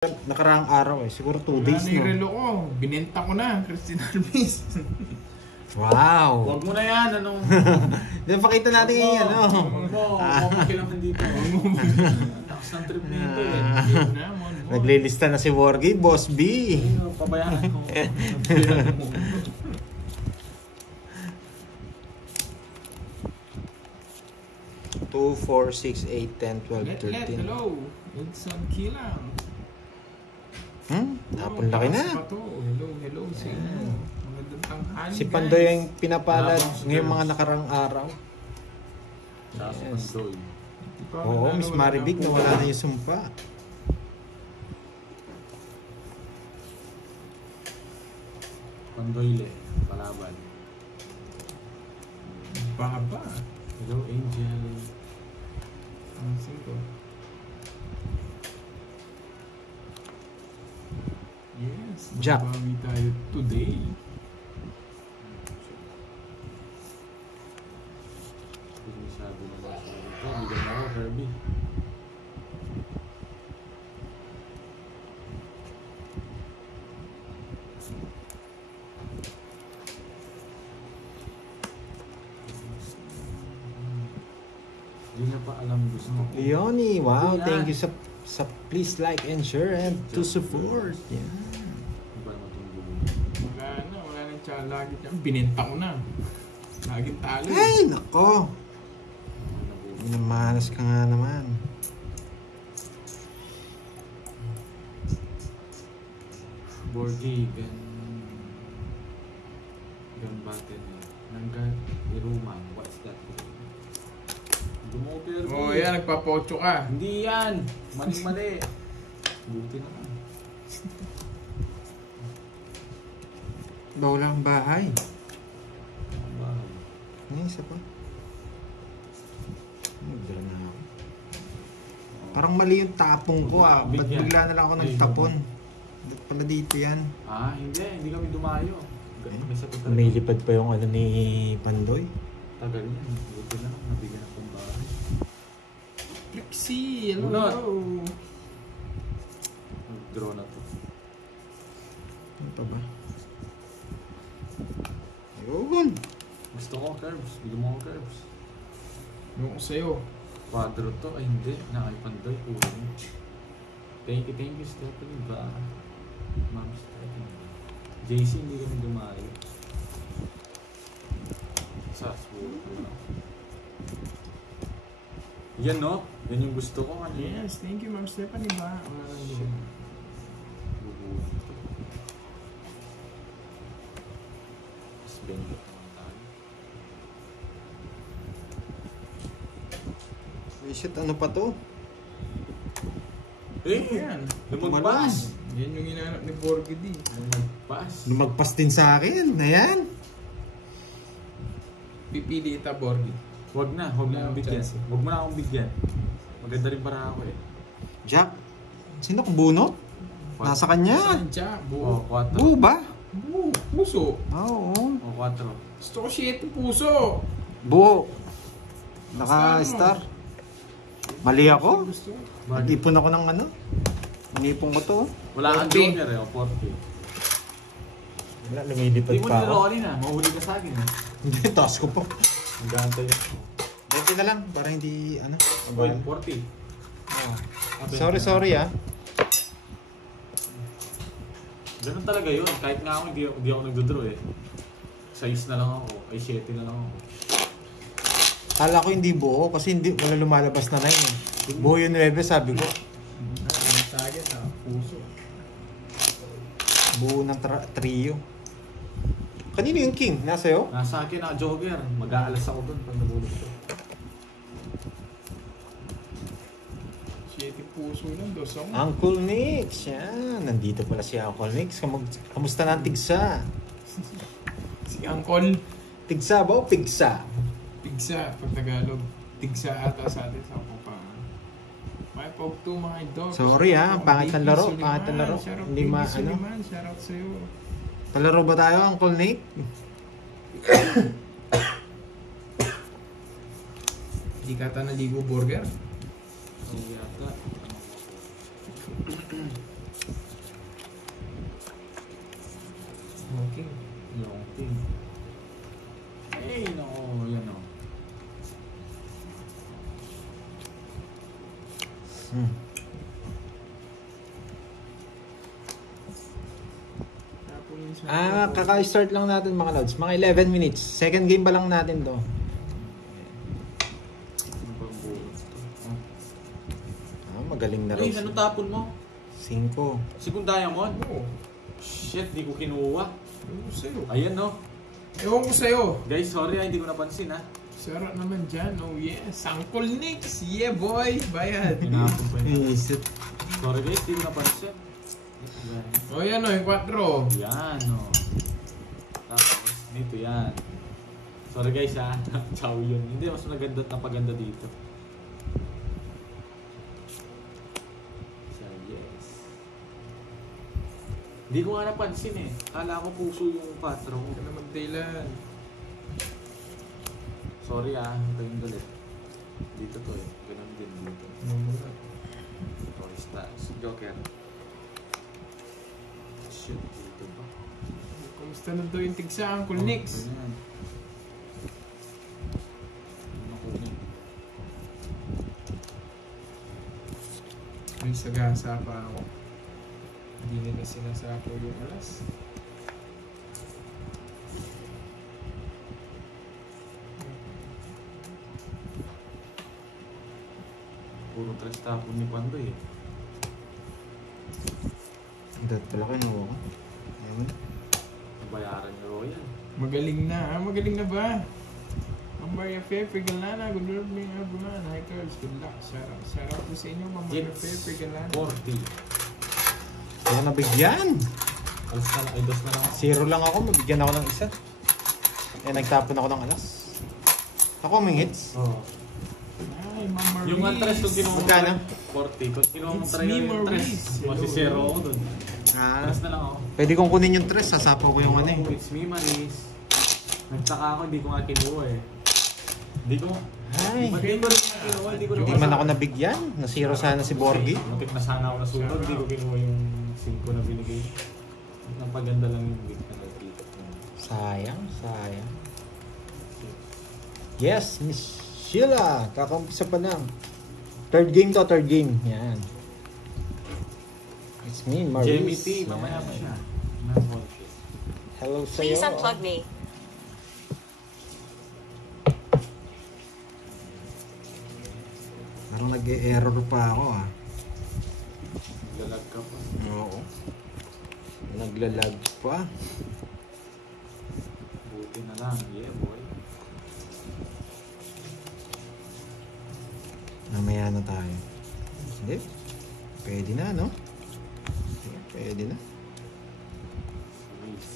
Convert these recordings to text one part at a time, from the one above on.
Nakaraang araw eh. Siguro 2 days na. Relo ko. Binenta ko na. Christian Armis. Wow. Huwag mo na yan. Anong... Then pakita natin yung ano. Okay lang dito. Lakas ng trip nito eh. Naglilista na si Worgy. Boss B. Pabayaan ko. 2, 4, 6, 8, 10, 12, 13. Hello. Edson Kilang. Napon laki na. Hello sa inyo. Magandang tanghali. Si Pandoy ang pinapalad ngayong mga nakarang araw. Yes. Oo, Miss Maribig na wala na yung sumpa. Pandoyle. Palaban. Baba. Hello, Angel. Ang singko. Yes. Jack. Mabawi tayo today. Sabi na ba siya ito? Bigyan ako, Kirby. Hindi na pa alam gusto mo. Leonie, wow. Thank you sa please like and share and to support. Yeah. Wala nang lagi dyan. Binenta ko na. Laging talo. Ay, nako. Minamanas ka nga naman. Borgi, gan button Nanggat, Iruman, what's that? Dumoper. Oh, yan, nagpapocho ka. Hindi yan. Mali-mali. Buti naman. Bawal ang bahay. Wow. Ano isa pa? Nagdala na ako. Parang mali yung tapong ko ah. Ba't bigla na lang ako nagtapon? Ba't pala dito yan? Ah, hindi. Hindi kami dumayo. May sakit talaga. Lumilipad pa yung ano ni Pandoy. Tagal yan. Buti lang. Nabigyan akong bahay. Trixie, hello. Bunot. Mag-draw na to. Ano pa ba? Ayun. Gusto ko curves. Bigyan mo akong curves. Yung ko sa'yo. Quadro to. Ay hindi. Nakaipanday. Thank you Stephanie ba? Ma'am Stephanie. JC hindi kami dumayo. Saswo. Yan no? Yan yung gusto ko kanina. Yes, thank you Ma'am Stephanie ba? Wala lang din. Bubuhat ito. Mas benefit naman tayo. Ay shit, ano pa to? Yan. Lumagpas! Yan yung hinahanap ni Borgy D. Lumagpas. Lumagpas din sa akin. Ayan. Pipili ita Borgy. Huwag na akong bigyan. Huwag mo na akong bigyan. Maganda rin para ako eh. Jack. Sino kung bunot? Nasa kanya. Saan Oh, 4. Buo ba? Puso. Oo. Oh, 4. Gusto ko 7 puso. Buo. Naka-star. Mali ako. Gusto ko. Nag-ipon ako ng ano. Inipon ko to. Wala kang 40. joker eh. O 40. Wala, lumilipad Hindi mo pa ako. nilolin ah. Mahuli ka sa akin eh. Hindi, taas ko pa. Nag-aantay ako. 20 na lang, para hindi, ano. Boy, 40. Oh. Sorry ah. Ganun talaga yun. Kahit nga ako, hindi ako nagdodraw eh. 6 na lang ako. Ay, 7 na lang ako. Kala ko hindi buo kasi hindi wala lumalabas na 9 eh. Buo yung 9 sabi ko. Sa akin na puso. Buo ng trio. Kanino yung king? Nasa'yo? Nasa akin na joker. Mag-aalas ako dun pag nabulog ko. 7 puso lang, dos ako. Uncle Nix. Yan. Nandito pala si Uncle Nix. Kamusta na ang tigsa? Si Angkol. Tigsa ba o pigsa? Pigsa, pag Tagalog. Tigsa ata sa atin sa ako pa. May pog to mga idol. Sorry ah, pangit ang laro. Suliman, Pangit ang laro. Shoutout Hindi Pinky ano. Suliman, shoutout sa'yo. Palaro ba tayo, Uncle Nick? Hindi ka ata naligo burger? So, yata. Kaka-start lang natin mga lods. Mga 11 minutes. Second game pa lang natin to. Ano ba ang bulas to? Magaling na Uy, race. ano tapon mo? 5. Sigong diamond? Oo. Shit, di ko kinuha. Ewan ko sa'yo. Ayan no. Ewan ko sa'yo. Guys, sorry hindi ko napansin ha. Sarap naman dyan. Oh yeah. Sangkol Nix. Yeah boy. Bayad. Pinapon ko yun. Iisip. Sorry guys, di ko napansin. O yan o, yung 4. Yan o. Tapos, dito yan. Sorry guys ha. Ciao yun. Hindi, mas maganda at napaganda dito. So, yes. Hindi ko nga napansin eh. Kala ko puso yung 4 ko. Huwag ka na magdailan. Sorry ah, ito yung galit. Dito to eh. Ganun din dito. Toy Stars. Joker. Shoot, dito ba? Kumusta na doon yung tigsa, Uncle Nix? Ganyan. Ano kunin? May sagasa pa ako. Hindi nila sinasapo yung alas. Puro tres tapon ni Pandoy eh. Dahil pala kinuha ko. Ayun. Nabayaran ni Royal. Magaling na, ha? Magaling na ba? Ma'am Maria Fair, Galana, good morning, everyone. Hi girls, good luck. Shout out po sa inyo, Ma'am Maria Yes. Fair, Galana. 40. Kaya nabigyan. Alas na lang, ay dos na lang ako. 0 lang ako, mabigyan ako ng isa. Nagtapon ako ng alas. Ako may hits. Oo. Ay, Ma'am Maria. Yung 1-3 kung kinuha mo Magkano? 40. Kung kinuha mo It's 3 me, yung Maurice. 3, masisero ako dun. Alas na lang ako. Pwede kong kunin yung 3, sasapaw ko yung ano eh. Oh, it's me, Maris. Nagtaka ako, hindi ko nga kinuha eh. Hindi ko. Ay, Hindi ko rin nga kinuha, hindi ko hindi man ako nabigyan. Na-0 sana si Borgi. Muntik na sana ako nasunod, hindi ko kinuha yung 5 na binigay. Napaganda lang yung big na nagkita ko. Sayang, sayang. Yes, Miss Sheila. Kakampisa pa lang. Third game to, third game. Yan. It's me, Maurice. Jamie T, mamaya pa siya. Hello sa'yo. Please unplug me. Parang nag-error pa ako ah. Galag ka pa. Oo. Naglalag pa. Buti na lang, yeah boy. Mamaya na tayo. Hindi. Pwede na, no? Pwede na. Luis.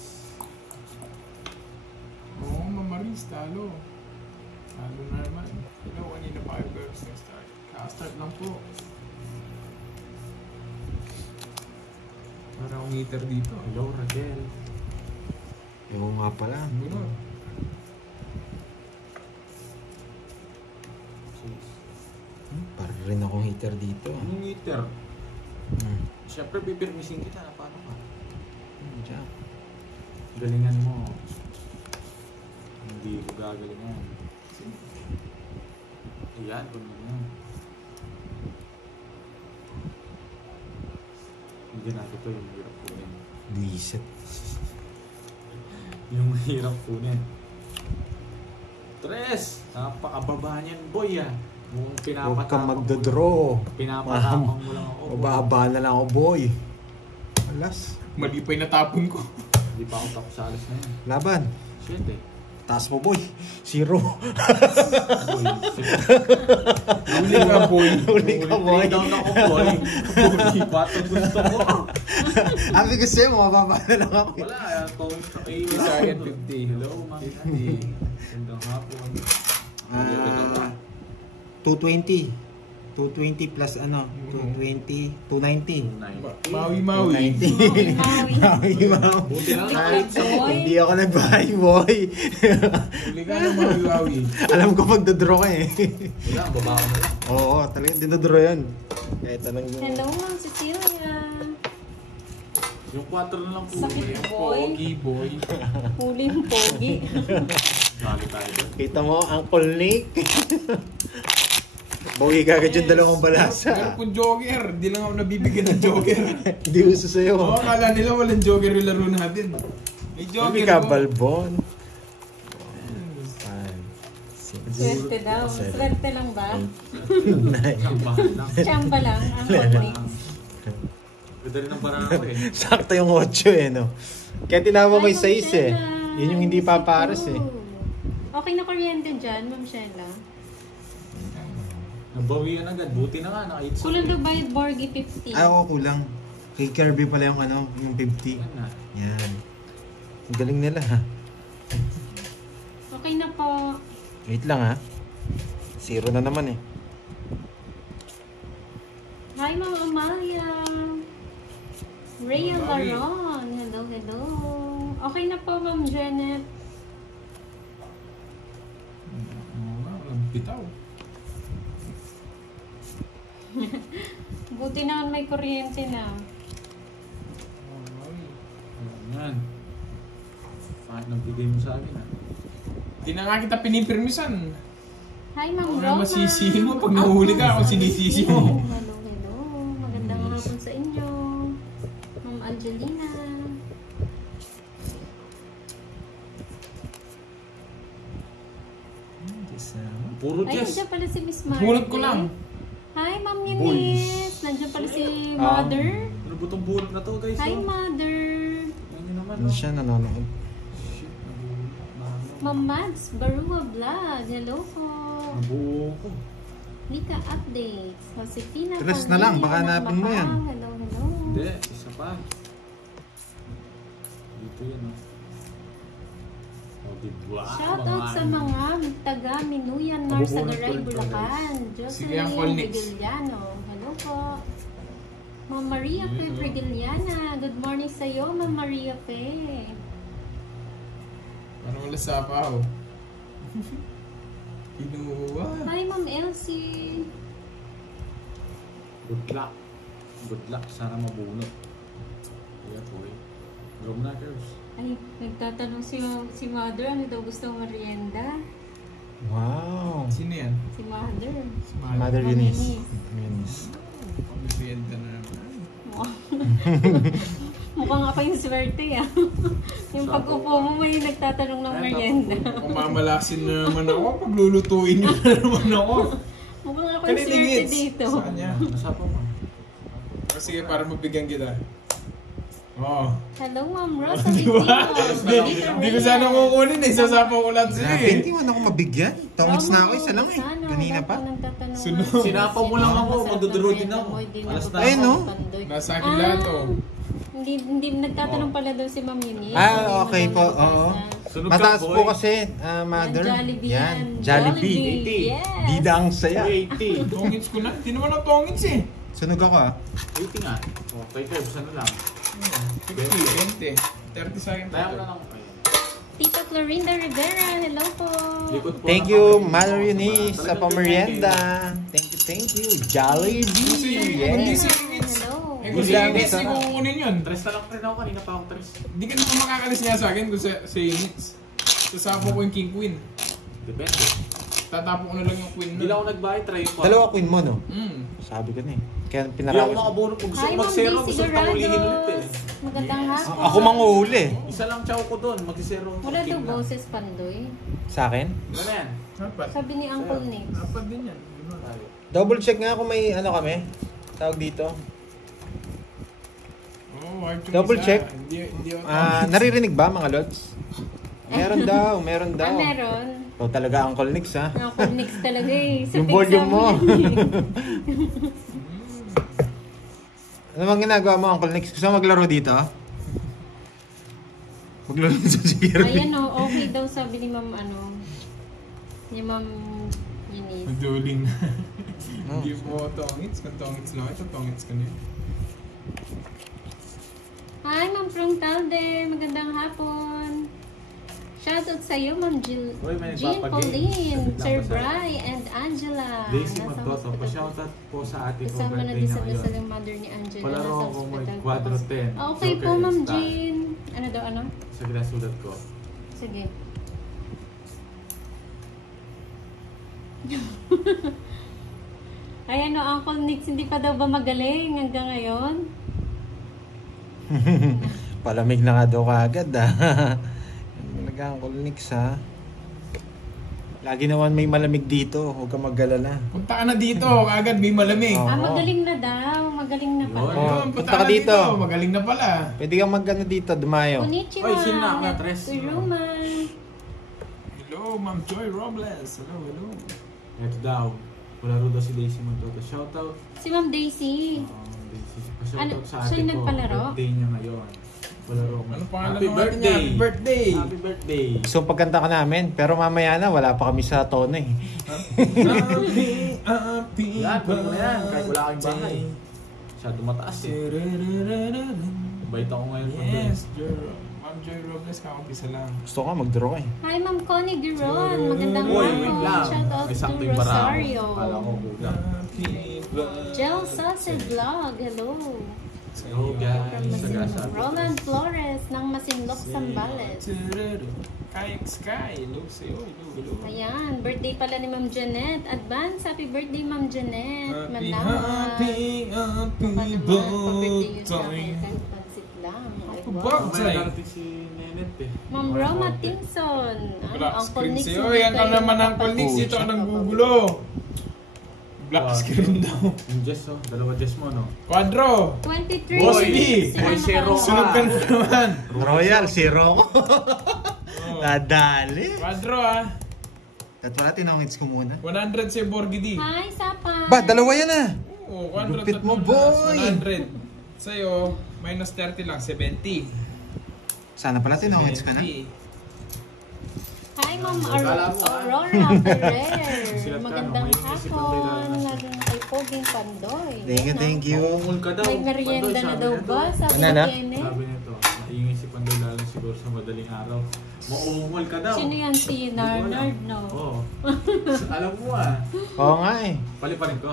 Oo, Ma'am Maris, talo. Talo na naman. Hello, kanina 5 girls na start. Ka-start lang po. Para akong heater dito. Hello, Raquel. Yung nga pala. Bunod. Para rin akong hater dito. Anong meter? Hmm. Siyempre, pipirmisin kita. Paano ka? Diyan. Galingan mo. Hindi ko gagalingan. Ayan, kung ano. Hindi natin ito yung hirap kunin. Buisit. Yung mahirap kunin. Tres! Napakababa niyan, boy ah. Mukhang Huwag pinapatapang kang mo. magdodraw. Pinapatapang mo lang ako. boy. Mababa na lang ako, boy. Alas. Mali pa yung natapon ko. Hindi pa ako tapos sa alas na yun. Laban. Shit eh. Taas mo, boy. 0. Boy, Huli ka, boy. Huli ka, boy. Lay down ako, boy. Boy, bato gusto ko. Abi ko sa'yo, mababa na lang ako. Wala, tawag sa kayo. Sa akin, 50. Hello, Mami Daddy. Gandang hapon. 220. 220 plus ano? 220. 290. Maui-maui. 290. Maui. Buti lang kahit sa Hindi ako nagbahay, boy. Huli ka ng maui-maui. Alam ko magdodraw ka eh. wala, baba ko na lang. Oo, talagang dinodraw yan. Kahit anong... Hello, Ma'am Cecilia. Yung 4 na lang po. Sakit, boy. Pogi, boy. Huling pogi. Lagi tayo doon. Kita mo, Uncle Nick. Boy, kagad yung dalawang Pero balasa. kung joker, di lang ako nabibigyan ng joker. Hindi uso sa'yo. Oo, kala nila walang joker yung laro natin. May Hindi jogger ka ko. balbon. Swerte daw. Swerte lang ba? Chambahan lang. Chamba lang. Ang Colnix. Madali ng parang ako eh. Sakto yung 8 eh, no? Kaya tinama mo Hi, yung Ma'am 6 eh. Sheila. Yun yung hindi papares eh. Okay na kuryente dyan, Ma'am Sheila. Nabawian agad. Buti na nga. Naka-8 Kulang daw bayad Borgie 50. Ay, oo, kulang. Kay Kirby pala yung ano, yung 50. Yan na. Yan. Ang galing nila ha. Okay na po. Wait lang ha. 0 na naman eh. Hi, Ma'am Amalia. Rhea Mami. Laron. Hello, hello. Okay na po, Ma'am Janet. Walang bitaw. Buti naman may kuryente na. Yan. Bakit nagbigay mo sa akin ah? Di na nga kita pinipirmisan. Hi, Ma'am Ako na Roma. masisihin mo pag nahuli ka ako sinisisi mo. Hello, hello. Magandang hapon sa inyo. Ma'am Angelina. Puro Ay, Jess. nandiyan pala si Miss Marty. Bulot ko lang. Hi, Ma'am Eunice. Nandiyan pala si Mother. Ano ba itong bulot na to guys? Hi, oh? Mother. Yan yun naman. Ano siya nanonood? Shit, nabuo. Ma'am Mads Barua Vlog. Hello po. Nabuo ko. Lika Updates. Josefina Tres na lang, baka Cornelia hanapin mo yan. Nagmahal. Hello, hello. Hindi, isa pa. Dito yan oh. Oh, diba? Shout out sa mga taga Minuyan, Narsagaray, Bulacan. Sige, ang Jocelyn Colnix. Vigiliano. Hello po. Ma'am Maria Fe Vigiliana. Good morning sa iyo, Ma'am Maria Fe. Ano wala sa apaw? Kinuha. Hi, Ma'am Elsie. Good luck. Good luck. Sana mabunot. Kaya po eh. Drum na, Curves. Ay, nagtatanong si Mother, ano daw gusto merienda? Wow. Sino yan? Si Mother. Mother Ma'am Eunice. Eunice. Eunice. Pamibiyenda na naman. Mukhang ako yung swerte ah. Yung pag-upo mo may nagtatanong ng merienda. Kung mamalasin na naman ako, paglulutuin niyo na naman ako. Mukhang ako yung swerte Kaniningits. dito. Sa kanya. Nasapa mo. Sige, para mabigyan kita. Oo. Hello, Ma'am Rosa Diba? Vitino. Hindi ko sana kukunin eh. Sasapa ko lang siya Grabe, eh. hindi man ako mabigyan. Tongits na ako, isa lang eh. Kanina pa. Sunod. Sinapa mo lang ako, magdodoro din ako. Alas na Ayun, no? Nasa akin lahat oh. Hindi nagtatanong pala daw si Ma'am Eunice. Ah, okay po, oo. Sunog Mataas ka, po boy. kasi, Mother. Jollibee Yan, yan. Jollibee. Yes. Bida ang saya. 80. Tongits ko na. Hindi naman ang tongits eh. Sunog ako ah. 80 nga. Oh, kay Curves, ano lang. 50, 20. 30 sa akin. Tayo mo na lang. Tita Clorinda Rivera, hello po. Likod po Thank na you, kami. Mother Eunice, sa Talagang pamerienda. Thank you. Jollibee. Hindi Yes. si Eunice. Hello. Eh kung si Good Eunice, lang, hindi ko kukunin yun. Tres na lang rin ako. Kanina pa ako tres. Hindi ka naman makakalis niya sa akin kung si Eunice. Sasapa ko yung King Queen. Depende. Tatapo ko na lang yung Queen Hindi lang na. ako nagbayad. Try ko. Dalawa queen mo, no? Sabi ko na eh. Kaya Hindi ako pinarawis. makabuno. Kung gusto Hi, ko Ma'am mag-zero, D. gusto ko ulihin ulit eh. Magandang hapon. Ako manguhuli. Isa lang chow ko doon. Mag-zero. Wala daw boses pandoy. Sa akin? Ano na yan? Apat. Sabi ni Uncle Nick. Apat din yan. Double check nga kung may ano kami. Tawag dito. Oh, hard yung Double isa. check. Hindi ako Naririnig ba mga lods? Meron daw. Ah, meron. Ikaw talaga Uncle Nix ha. Uncle Nick talaga eh. Sa Yung volume mo. exam Ano bang ginagawa mo Uncle Nix? Gusto mo maglaro dito? Maglaro sa zero. Ayan o, okay daw sabi ni Ma'am ni Ma'am Eunice. Maduling na. Hindi mo tongits. Kung tongits lang ito, tongits ka na. Hi, Ma'am Prong Talde. Magandang hapon. Shoutout sa iyo, Ma'am Jean Uy, may Pauline, nagpapagay. Sir Bry, and Angela. Daisy Nasa Magdoto. hospital. Pa-shoutout po sa ate ko. Kasama na Birthday din niya sa ngayon. dasal yung mother ni Angela. Palaro Nasa ako may hospital. quadro 10. Okay po, Joker Ma'am and Star. Jean. Ano daw, ano? Sa ginasulat ko. Sige. Ay, ano, Uncle Nix, hindi pa daw ba magaling hanggang ngayon? Palamig na nga daw kagad Talagang Colnix ha. Lagi naman may malamig dito. Huwag ka mag-alala. Punta ka na dito, agad may malamig. Oo. Magaling na daw. Magaling na pala. Yun. Ayun, punta punta ka ka dito. dito. Magaling na pala. Pwede kang mag-ano dito, dumayo. Konnichiwa. Oy, sino na? Tres. Roman. Hello, Ma'am Joy Robles. Hello, hello. Ito daw. Wala rin daw si Daisy Montoto. Shoutout. Si Ma'am Daisy. Daisy. Ano, Pa-shoutout sa siya ate yung ko. nagpalaro? Birthday niya ngayon. Wala rin. Ano pangalan Happy ng ate birthday. niya? Happy birthday. Happy birthday. So pagkanta ka namin, pero mamaya na, wala pa kami sa tono eh. Happy Yan, pwede mo na yan. Kahit wala kang bahay. Masyado mataas eh. Bait ako ngayon. Yes, Ma'am Joy Robles, kakampisa lang. Gusto ka, mag-draw ka eh. Hi, Ma'am Connie Giron. Magandang Uy, wait lang. hapon. Shout out May to sakto yung bara. Rosario. Kala ko kulang. Jel Sausage Vlog. Hello. Hello From guys. Masinloc. Sagasab. Roland Flores ng Masinloc, Zambales. Kayak Sky. Hello sa'yo. Hello, hello. Ayan, birthday pala ni Ma'am Janet. Advance, happy birthday Ma'am Janet. Happy, Malamat. happy, happy Pa birthday yun sa akin. birthday. Kahit pansit lang. Ay, Happy wow. birthday. Mamaya darating si Nenet eh. Ma'am Roma Timson. Black Ang screen Nix, sa'yo. hindi Yan ka kayo naman ang Colnix. Oh, Dito ka nakapag- nang gugulo. Black screen daw. Yung Jess oh. Dalawa Jess mo no. Quadro. 23. Boy, Boy, zero. Sunod ka na naman. Royal, zero ko. Oh. Nadali. Quadro ah. At wala, tinangits ko muna. 100 si Borgidi. Hi, Sapa. Ba, dalawa yan ah. Oo, 100 Lupit mo, tatlo boy. na, 100. Sa'yo, minus 30 lang, 70. Sana pala tinangits ka na. 70. Hi, Ma'am Kala mo, Aurora Ferrer. Silat ka, Magandang no? May isip ang hapon. kailangan. Lalo na kay Poging Pandoy. Thank you. Maungol ka daw. May merienda Pandoy, na sabi daw nito. ba? Sabi Ano ni na? Kenneth. Sabi nito, maingay si Pandoy lalo siguro sa madaling araw. Maungol ka daw. Sino yan? Si Hindi ko alam. Narnard, no? Oo. Alam mo ah. Oo nga eh. Paliparin ko.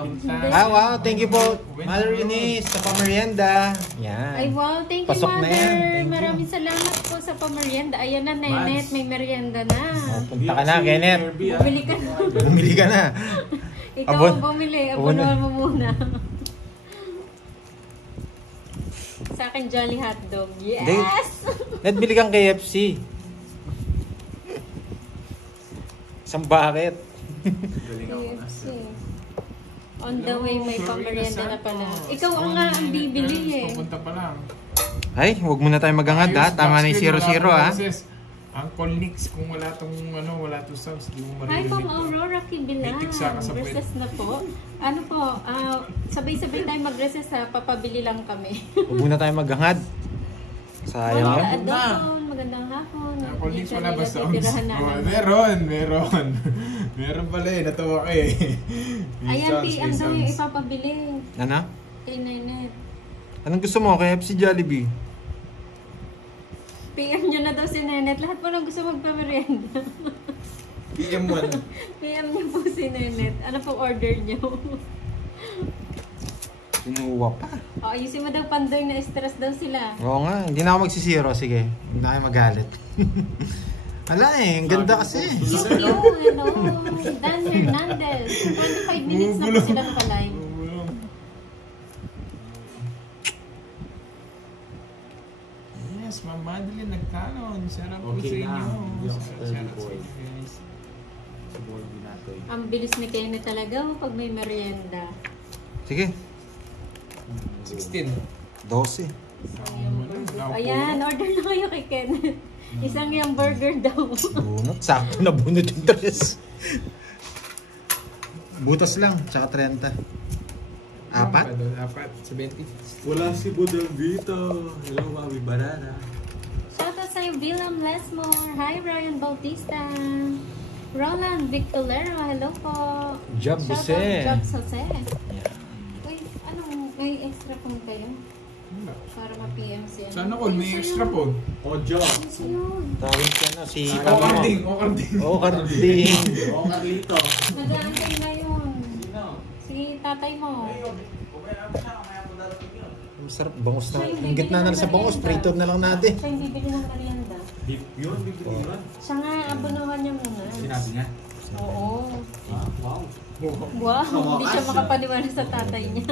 Ah, wow. Thank you po, Mother Eunice, sa pamerienda. Ay, Yan. wow. Thank you, Pasok na Mother. yan. Thank you. Maraming salamat po sa pamerienda. Ayan na, Nenet. Mads. May merienda na. Punta ka na, Kenneth. Bumili ka na. Bumili ka na. Ikaw Abon. ang bumili. Abon na. Abunuhan mo muna. Sa akin, Jolly Hotdog. Yes! Net, bili kang KFC. Isang bucket. Galing ako na. KFC. On the way, may pamerienda na pala. Ikaw ang nga ang bibili eh. Pupunta pa lang. Ay, huwag muna tayo maghangad ha. Tama na yung 0-0 ha. Ang Colnix, kung wala tong wala tong sounds, di mo Hi, maririnig. Ma'am Aurora Kibilan. May tiksa ka sa puwet. Recess na po. Ano po, sabay-sabay tayo mag-recess ha. Papabili lang kami. Huwag muna tayo maghangad. Sayang. Monica Hapon na. Adon, magandang hapon. Ang Colnix Minsan wala ba nila sounds? titirahan Oh, namin. meron. Meron pala eh, natawa ka eh. May Ayan, sounds, P, may ang daw yung sounds. ipapabili. Ano? Kay Nenet. Anong gusto mo? KFC, Jollibee? PM nyo na daw si Nenet. Lahat po nang gusto magpamerienda. PM1. PM nyo po si Nenet. Ano pong order nyo? Sinuwa pa. O, ayusin mo daw Pandoy na stress daw sila. Oo nga, hindi na ako magsisiro. Sige, hindi na kayo magalit. Wala eh, ang ganda kasi. Thank you, hello. Dan Hernandez. 25 minutes na po sila nakalive. Yes, Ma'am Madeline nagkanon. Sarap po Okay sa na. inyo. Hindi ako Sarap steady sa boy. inyo, guys. Sa board din natin. Ang bilis ni Kenneth talaga pag may merienda. Sige, 16. 12. Ayan, order na kayo kay Kenneth. Isang yung burger daw. Bunot, sakto na bunot yung tres. Butas lang, tsaka 30. Apat? Apat. 70. Wala si Budang Vito. Hello, Mami Barara. Shoutout sa'yo, William Lesmore. Hi, Ryan Bautista. Roland Victolero, hello po. Job Shoutout, Jose. Jobs Jose. Uy, may extra phone kayo? Wala. Para ma-PM siya. Sana all may extra phone. Ojo. Tawag ka na si... Okarding. Okarding. Oo, Carding. Oo, Carlito. Nag-aantay na yun. Sino? Si tatay mo. Masarap, bangus na. Ang gitna na lang sa bangus, prito na lang natin. Siya yung bibili ng merienda. Yun, bibili yun. Siya nga, abunuhan niya muna. Sinabi niya? Oo. Ah, wow. Wow, hindi siya makapaniwala sa tatay niya.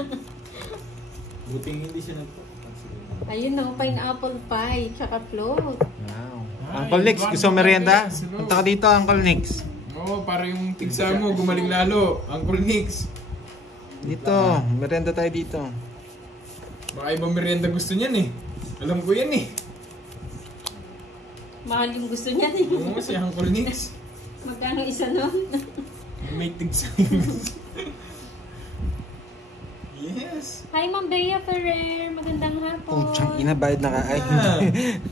Buting hindi siya nagpapagsigaw. Ayun o, pineapple pie, tsaka float. Wow. Ay, Uncle Nix, gusto mo merienda? Hello. Punta ka dito, Uncle Nix. Oo, para yung tigsa mo gumaling lalo. Uncle Nix. Dito, merienda tayo dito. Baka ibang merienda gusto niyan eh. Alam ko yan eh. Mahal yung gusto niya. Oo, si Uncle Nix. Magkano isa nun? May tigsa. Yes. Hi, Ma'am Bea Ferrer. Magandang hapon. Puchang ina, bayad na ka. Ay,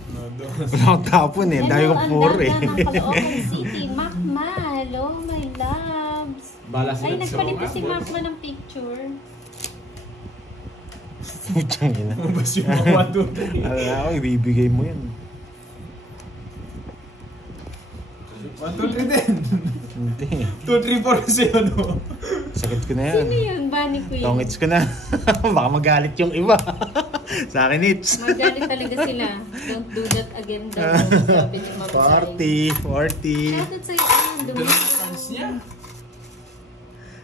No, dos. wala akong tapon eh. Dahil Hello, kong puro eh. ang ganda ng Caloocan City. Macma, hello, my loves. Bala Ay, sila. nagpalit pa si Macma ng picture. Puchang ina. Mabas yung mga wato. Alam ako, ibibigay mo yan. 1, 2, 3 din. Hindi. 2, 3, 4 kasi ano. Sakit ko na yan. Sino yun? Bunny Queen? Tongits ko na. Baka magalit yung iba. Sa akin, it's Magalit talaga sila. Don't do that again daw. Sabi ni Ma'am Sai. 40. Shoutout sa'yo. Ayun, Dalawang cards niya.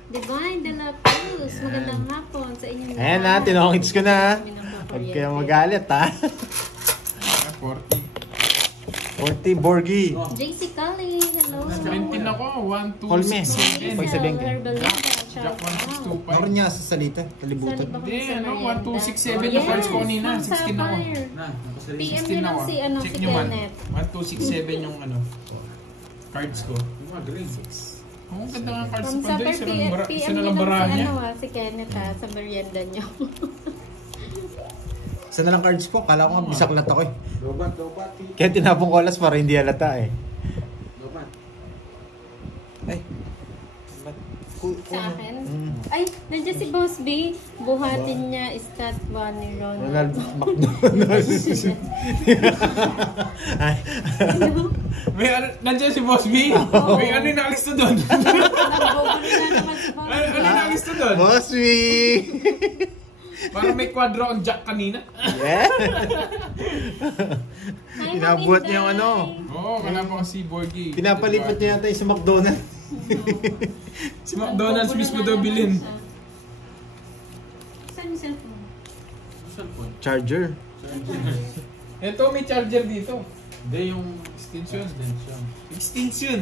Divine de la Cruz. Magandang hapon sa inyong Ayan na, tinongits ko na. Kami ng Huwag paparyente. kayong magalit ha. 40. 40 Borgie. JC Cully, hello. 17 ako. 1, 2, Call me. 6, 7. Pag sabihin ka. Herbalista, Jack 1, 6, 2, 5. Meron niya sa salita, kalibutan. Hindi, ano, 1, 2, 6, 7 yung cards ko kanina. 16 ako. Na, napasali. PM 16 nyo lang ako. si, ano, Check si nyo man. Kenneth. 1, 2, 6, 7 yung ano. Cards ko. Yung mga green. Oo, ang ganda nga cards From ko. Supper, Isa PM na nyo lang lang barahan si, niya. ano, si Kenneth ha, sa merienda nyo. Isa na lang cards ko, kala ko nga bisaklat ako eh. Lobat. Kaya tinapong ko alas para hindi halata eh. Lobat. Ay. Ba't? Sa akin? Mm. Ay, nandiyan si Boss B. Buhatin niya stat 1 ni Ronald Ronald. McDonald's. Ay. May ano, nandiyan si Boss B. May ano yung nakalista doon? Nagbogulo na naman si Boss. Ano yung nakalista doon? Boss me! Parang may quadro on Jack kanina. Yeah! Hi, Inabuhat Ma'am niya yung Inday. ano. Oo, wala pa kasi Borgie. Pinapalipat niya yata yung sa McDonald's. Si McDonald's Nagbogulo mismo na daw naman bilhin. siya. Saan yung cellphone? Cellphone. Charger. Ito, may charger dito. Hindi, yung Extension. extension. Extension.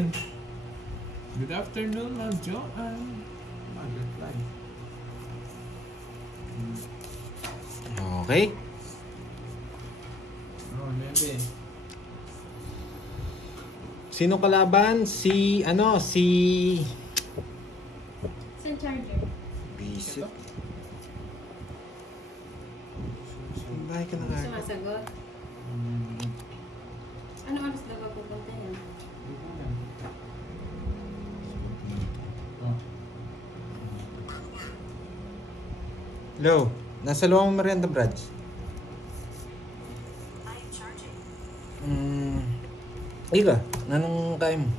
Good afternoon, Ma'am Joanne. Mag-reply. Okay. Oh, 9. Sino kalaban? Si, ano, si... Saan charger? Bisit. Bahay ka na nga. Sumasagot. Ano oras daw ka pupunta yan? Oh. Hello. Nasa luwang merienda, Brad. Ika, nanong kaya mo?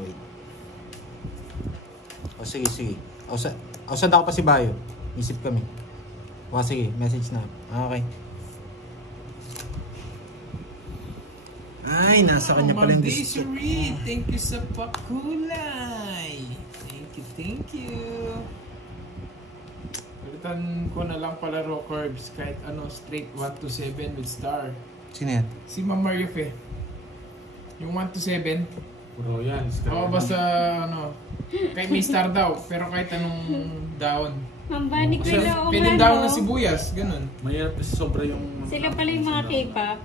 Wait. O sige. O saan ako pa si Bayo? Isip kami. Sige, message na. Okay. Ay, nasa kanya pala yung Ma'am gusto. Desiree, thank you sa pakulay. Thank you. Palitan ko na lang pala raw curves kahit ano, straight 1 to 7 with star. Sino yan? Si Ma'am Mario Fe. Yung 1 to 7. Puro yan. Oo, basta ano, kahit may star daw, pero kahit anong down. Mambani ko Kasi na pwedeng down na sibuyas, ganun. Mahirap kasi sobra yung... Sila pala yung mga K-pop.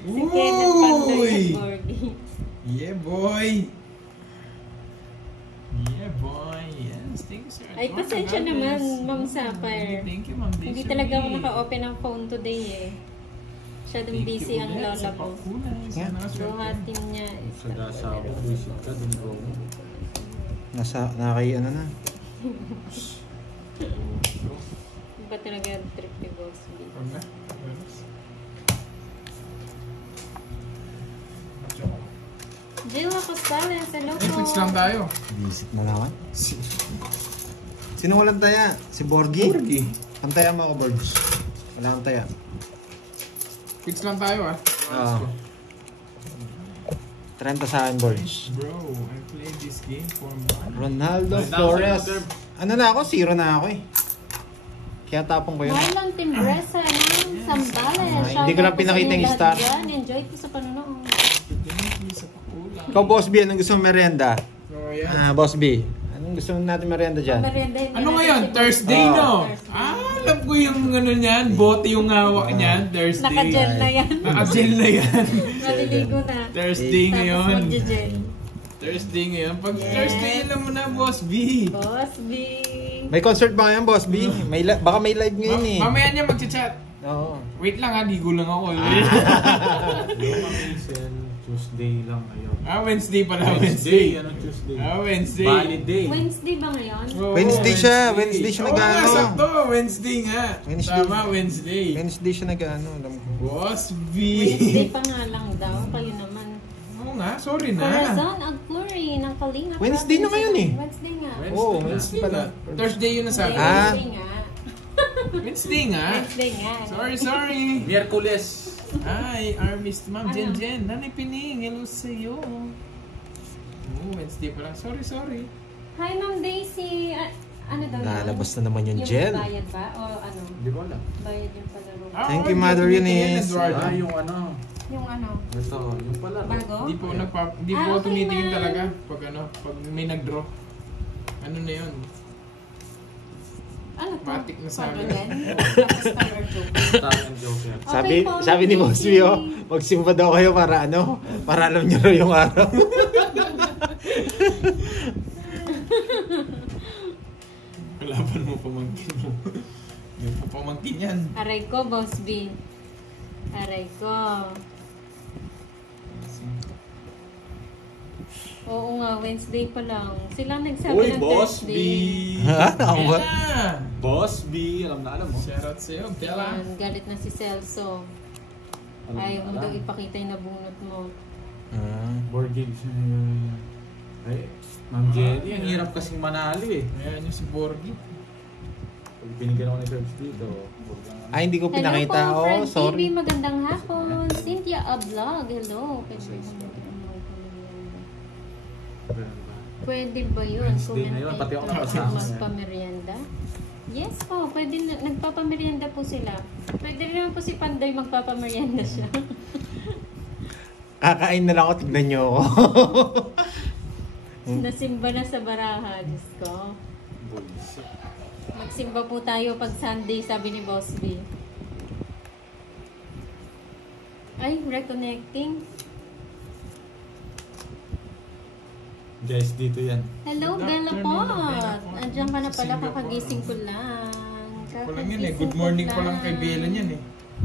Si Kenneth Pandoy at Borgie. Yeah, boy! Yeah, boy! Yes, thank you, sir. Ay, pasensya naman, Ma'am Sapphire. Thank you, Ma'am Desiree. Hindi talaga ako naka-open ng phone today eh. Masyadong busy ang lola ko. Buhatin niya. Sa dasa ako, visit ka, dun ko. Nakay ano na. Iba talaga yung trip ni Boss B. Jill Apostales, hello po. Fix lang tayo. Visit na naman. Sino walang taya? Si Borgie? Borgie. Ang taya mo ako, Borgie. Wala kang taya. Fix lang tayo ah. Oo. 30 sa akin, boys. Bro, I played this game for money. Ronaldo Ay, Flores. nasa- Ano na ako? 0 na ako eh. Kaya tapong ko yun. Marlon Timbresa ng Sambales. Ay, hindi ko lang pinakita yung star. Enjoy po sa panonood. Definitely sa pakulang. Ikaw, Boss B, anong gusto mong merienda? So, yan. Boss B, anong gusto natin merienda dyan? Ano ngayon? Thursday, Ah. no? Alam ko yung ano niyan. Bote yung hawak niyan. Thursday. Naka-gel na yan. Naka-gel na yan. Naliligo na. Thursday Tapos ngayon. magje-gel. Thursday ngayon. Pag Yes. Thursday lang mo na, Boss B. Boss B. May concert ba ngayon, Boss B? Baka may live ngayon eh. Mamaya niya mag-chat. Oo. Wait lang ha, ligo lang ako. Yung Mason, Tuesday lang ngayon. Wednesday pala. Wednesday, Wednesday. ano Tuesday? Wednesday. Valid day. Wednesday ba ngayon? Oo, Wednesday siya. Wednesday siya Oo nga, nag-ano. sakto. Wednesday nga. Wednesday. Tama, Wednesday. Wednesday siya nag-ano. Alam ko. Boss B. Wednesday pa nga lang daw. Kayo naman. Oo nga, sorry na. Corazon Agpuri ng Kalinga. Wednesday na ngayon eh. Wednesday nga. Oo, na. Wednesday pala. Thursday yun nasabi. Ah. Wednesday nga. Wednesday nga. Wednesday nga. Sorry. Miyerkules. Hi, Armist Ma'am Ano? Jen. Nanay Pining, hello sa'yo. Oh, Wednesday pala. Sorry. Hi, Ma'am Daisy. Ano daw yan? Lalabas na naman yung gel. bayad ba? O ano? Hindi ko alam. Bayad yung palaro. Thank you, Mother Eunice. Eduardo. Yung ano. Yung ano? Ito, yung pala. Bago? Di po okay, tumitingin ma'am. talaga pag may nag-draw. Ano na yun? Ano to? Matik na sa akin. Pag-again? Tapos color joke. Tama yung Joker. Sabi, Okay po, sabi ni thank Boss B, you. oh, magsimba daw kayo para ano, para alam niyo raw yung araw. Kalaban mo pamangkin mo. Yung pamangkin yan. Aray ko, Boss B. Aray ko. Oo nga, Wednesday pa lang. Sila nagsabi Uy, ng Boss B! Thursday. Ha? Ako ba? Bella! Boss B! Alam na alam mo. Shoutout sa'yo, Bella. Yan, galit na si Celso. Alam na Ayaw mo alam. daw ipakita yung nabunot mo. Board games. Ay, Ma'am Jenny, ang hirap kasing manalo eh. Ayan yung si Borgie. Pag binigyan ako ni Curbs dito, huwag lang Ay, hindi ko pinakita. Hello po, Oh, Fred TV. sorry. Magandang hapon. Cynthia Ablog. Hello. Pwede ba yun? Wednesday na yun, pati ako nakasama. Magpamerienda? Yes po, pwede na, nagpapamerienda po sila. Pwede rin naman po si Pandoy magpapamerienda siya. Kakain na lang ako, tignan niyo ako. Nasimba na sa baraha, Diyos ko. Bullshit. Magsimba po tayo pag Sunday, sabi ni Boss B. Ay, reconnecting. Guys, dito yan. Hello, Good Bella afternoon, Pot. Bella Pot. Andiyan ka na Sa pala, Singapore. kakagising ko lang. Ko lang yan eh. Good morning pa lang kay Bella niyan eh.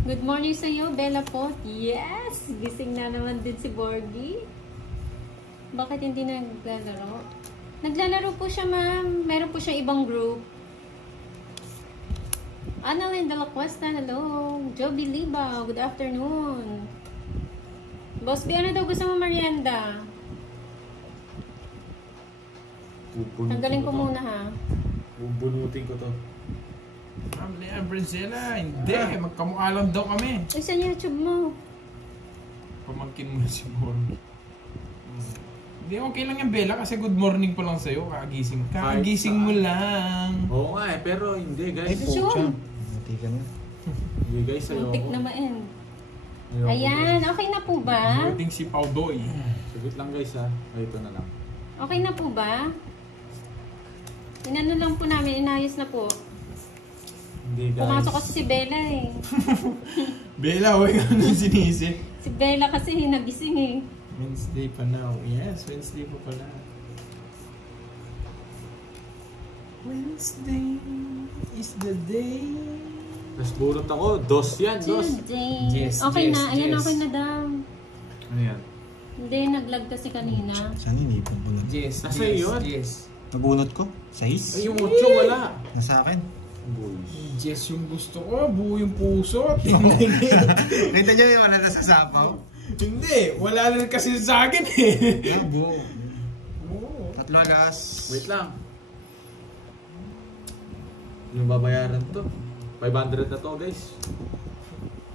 Good morning sa iyo, Bella Pot. Yes! Gising na naman din si Borgie. Bakit hindi naglalaro? Naglalaro po siya, ma'am. Meron po siya ibang group. Annalyn de la Cuesta, hello. Joby Liba, good afternoon. Boss B, ano daw gusto mo merienda? Tanggalin ko muna, ha? Bubunutin ko to. Ma'am Lea Brazela, hindi. Magkamukha lang daw kami. Ay, sa YouTube mo. Pamangkin mo na si Borgie. Hindi, okay lang yan, Bella, kasi good morning pa lang sa'yo. Kakagising. Kakagising mo lang. Oo nga eh, pero hindi guys. Ay, pucha. Mati ka na. Hindi guys, ayoko. Muntik na ma-end. Ayoko, Ayan, guys. okay na po ba? Morning si Paudoy. Saglit lang guys ha. Ay, ito na lang. Okay na po ba? Inano lang po namin, inayos na po. Hindi guys. Pumasok kasi si Bella eh. Bella, huwag ka nang sinisip. Si Bella kasi nagising eh. Wednesday pa now. Yes, Wednesday pa pala. Wednesday is the day. Tapos bunot ako. Dos yan, dos. Tuesday. Yes, Okay yes, na, ayan yes. okay na daw. Ano yan? Hindi, naglag kasi kanina. Saan yung ipon ko na? Yes, Nasa yes, yun? yes. Nabunot ko? Ay, 6? yung mucho wala. Nasa akin. Bullshit. Yes, yung gusto ko. Buo yung puso. Kita niyo yung wala na sa sapaw? Hindi, wala na kasi sa akin eh. Labo. Oo. 3 alas. Wait lang. Yung babayaran to. 500 na to guys.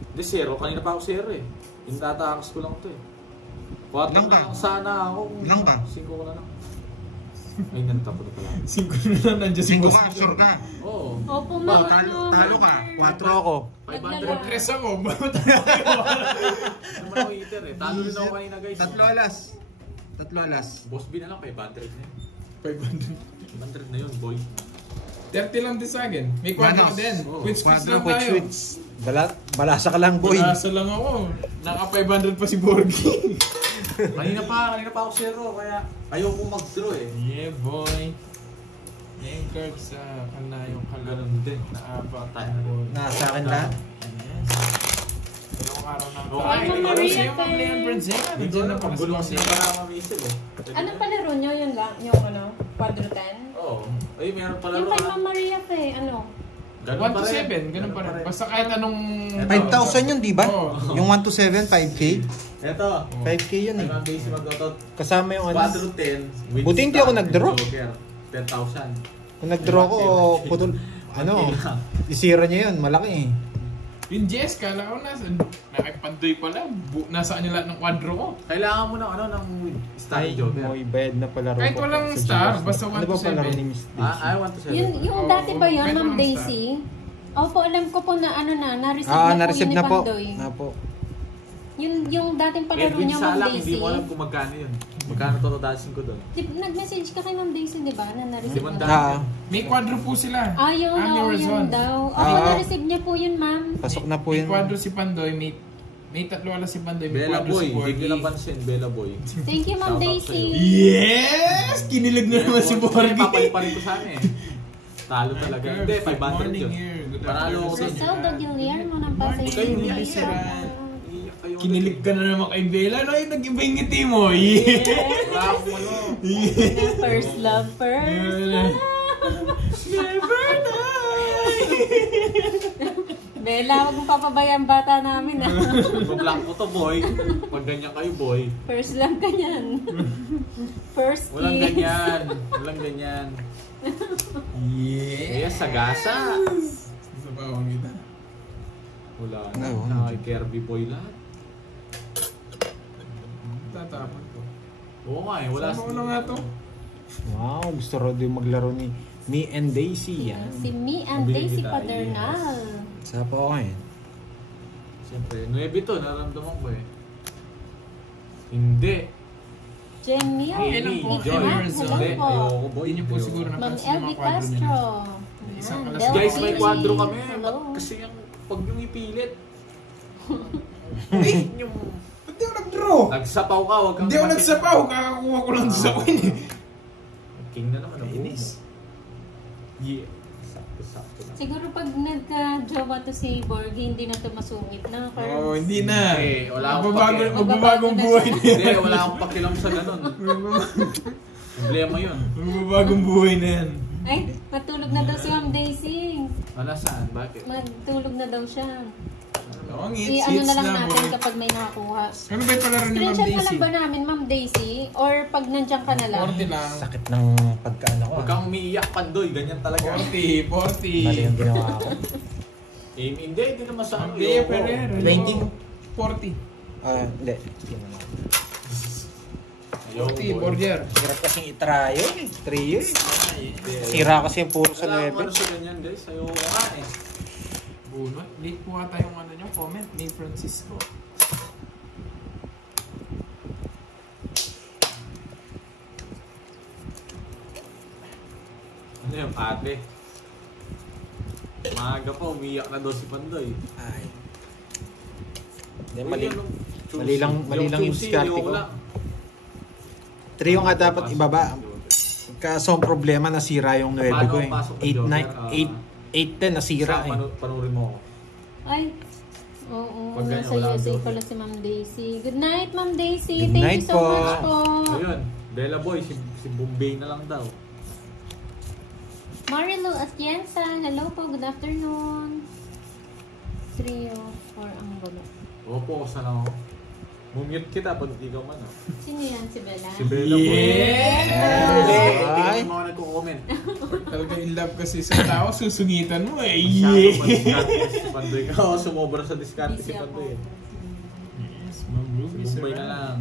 Hindi, zero. Kanina pa ako zero eh. Yung tatakas ko lang to eh. 4 Ilang na ba? lang sana ako. Ilang ba? 5 ko na lang. Ay, nantapo na pala. 5 na lang nandiyan si 5 boss. ka, sure ka. Oo. Opo, Oh, ma'am. talo ka. 4 ako. 500. Progress ako. Naman ako eater eh. Talo rin ako kanina guys. 3 alas. 3 alas. Boss B na lang, 500 na yun. 500. 500 na yun, boy. 30 lang din sa akin. May quadro ka Manos. din. Oo. Quits Quadro lang quick tayo. switch. Balasa ka lang, boy. Balasa lang ako. Naka 500 pa si Borgie. Kanina pa ako zero, kaya ayaw ko mag-draw eh. Yeah, boy. Yung card sa kanayong Ganun kalan din. naabang Tayo. tayo. Nasa akin lahat. Yes. Dalawang araw na Oo, tayo. ay, Ano Maria sa'yo, Ma'am Pe. Leon Bronzena? Hindi ko Nandiyan alam na kung pala si gulong Ma'am siya Leon. para mamisil eh. Anong palaro nyo yun lang? Yung ano? Quadro 10? Oo. Ay, meron pala Yung ro. kay Ma'am Maria Fe, ano? 1 to 7, ganun pa rin. Basta kahit anong... 5,000 yun, di ba? Oo. Yung 1 to 7, 5K. Eto. 5K yun eh. Ang base mag-autot. Kasama yung ano. Quadro 10. with Buti hindi star ako and nag-draw. joker, 10,000. Kung nag-draw ko, putol, ano, isira niya yun, malaki eh. Yung Jess, kala ko nakipandoy pala. Nasaan yung lahat ng quadro ko? Kailangan mo ng ano, ng star Ay, joker. may bayad na palaro Kahit ko walang sa star, GS. basta 1 Ano to ba palaro 7? ni Miss I Daisy? want to say Yung Oo, dati ba yun, kahit Ma'am walang Daisy? Opo, alam ko po na ano na-receive Ah, na po na-receive yun na ni po. Pandoy. Na po. Yung dating palaro Edwin niya, Ma'am Salak, hindi Daisy. mo alam kung magkano yun. Magkano totodasing ko doon. Nag-message ka kay Ma'am Daisy, di ba? Na na-receive Limang na. daan. Ah, May quadro po sila. Ah, yun, Ami oo, Razon. yun daw. Oo, Ah. na-receive niya po yun, ma'am. pasok na po May yun. quadro si Pandoy, may tatlo alas si Pandoy, may Bella quadro Boy, si hindi Borgie. ko napansin, Bella Boy. Thank you, Ma'am Shout out Daisy. sa'yo. Yes! Kinilig na naman si Borgie. Papaliparin ko sana eh. Talo talaga. Good Hindi, 500 morning yun. here. Good Panalo afternoon ko sa dun. inyo. Griselda Guillermo ng Pasay. Morning, Kayo, Hindi hindi sira. Iiyak kayo. Kinilig ka na naman kay Bella. No, yung nag-iba yung ngiti mo. Yeah. Wala akong ano. First love, first love. Never die. Bella, huwag mong papabayaan bata namin. Ah. Pag-block ko to, boy. Pag ganyan kayo, boy. First love ka yan. First Walang kiss. ganyan. Walang ganyan. Yeah. Yes, sagasa. Gusto pa akong kita. Wala na. Ay, wala. Naka kay Kirby boy lahat. Tatapon ko. Oo nga eh. Wala Sama ko na nga to. Wow, gusto raw din maglaro ni Me and Daisy yan. Si Me and Mabili Daisy kita, Padernal. Sa po ako eh. Siyempre, 9 to. Naramdaman ko eh. Hindi. Jenny, Amy, Hello po, Joy. Amy hello Hindi, po. ayoko boy. Hindi niyo po Ayoko. siguro Ma'am napansin yung Elvie mga quadro niya. Castro. Isang Yan, alas- Del Guys, may Willie. kwadro kami. Hello. Kasi yung pag yung ipilit. yung Hindi ako nag-draw. nagsapaw ka, wag kang Hindi ako matik- nagsapaw. Kakakuha ko lang sa queen. King na naman ang Inis. Yeah. Sakto na. Siguro pag nagka-jowa to si Borgie, hindi na to masungit na. Oo, hindi na. Eh, wala akong Magbabago- pake. Magbabagong buhay na yan. Hindi, wala akong pakilam sa ganun. Problema yun. Magbabagong buhay na yan. Ay, matulog na daw si Ma'am Daisy. Wala saan? Bakit? Matulog na daw siya. Oo, I-ano na lang na natin boy. kapag may nakakuha. Ano ba yung palaro ni Ma'am Screenshot na Daisy? lang ba namin, Ma'am Daisy? Or pag nandiyan ka na lang? 40 lang. Sakit ng pagkaano ko. Huwag kang umiiyak, Pandoy. Ganyan talaga. 40, 40. Mali yung ginawa ko. Eh, hindi naman sa ano. Hindi, yoko. pero 20. 40. Ah, hindi. Ayoko, 40, boy. border. Hirap kasing itrayo eh. Trio eh. Hindi. Sira kasi yung puro sa Wala akong ano 9. sa ganyan, guys. Ayoko nga eh. Bunot. Late po ata yung ano nyo, comment ni Francisco. Ano yung ate? Maaga pa, umiiyak na daw si Pandoy. Ay. Hindi, Uy, mali. yung mali lang yung choosy, diskarte ayoko ko. lang. Trio nga dapat ibaba. Kaso ang problema, nasira yung 9 ko eh. Pasok ng 8, Joker, 10 nasira Isa, eh. panurin mo ako. Ay, oo. Pag ganyan, Nasa wala USA ang pala si Ma'am Daisy. Good night, Ma'am Daisy. Good Thank night you so po. much po. Ayun, Bella Boy, si Bombay na lang daw. Marilu Atienza, hello po, good afternoon. 3 o 4 ang gulo. Opo, sana ako. Mumute kita pag di ka man. Oh. Sino yan, si Bella? Si Bella Boy. Hindi, Ay. tingnan yung mga nagko-comment. Talaga in love kasi sa tao, susungitan mo eh. Masyado pa Yeah! diskarte si Pandoy. Oo, sumobra sa diskarte si Busy ako. Pandoy. Yes, Ma'am Ruby, Si Bombay na lang.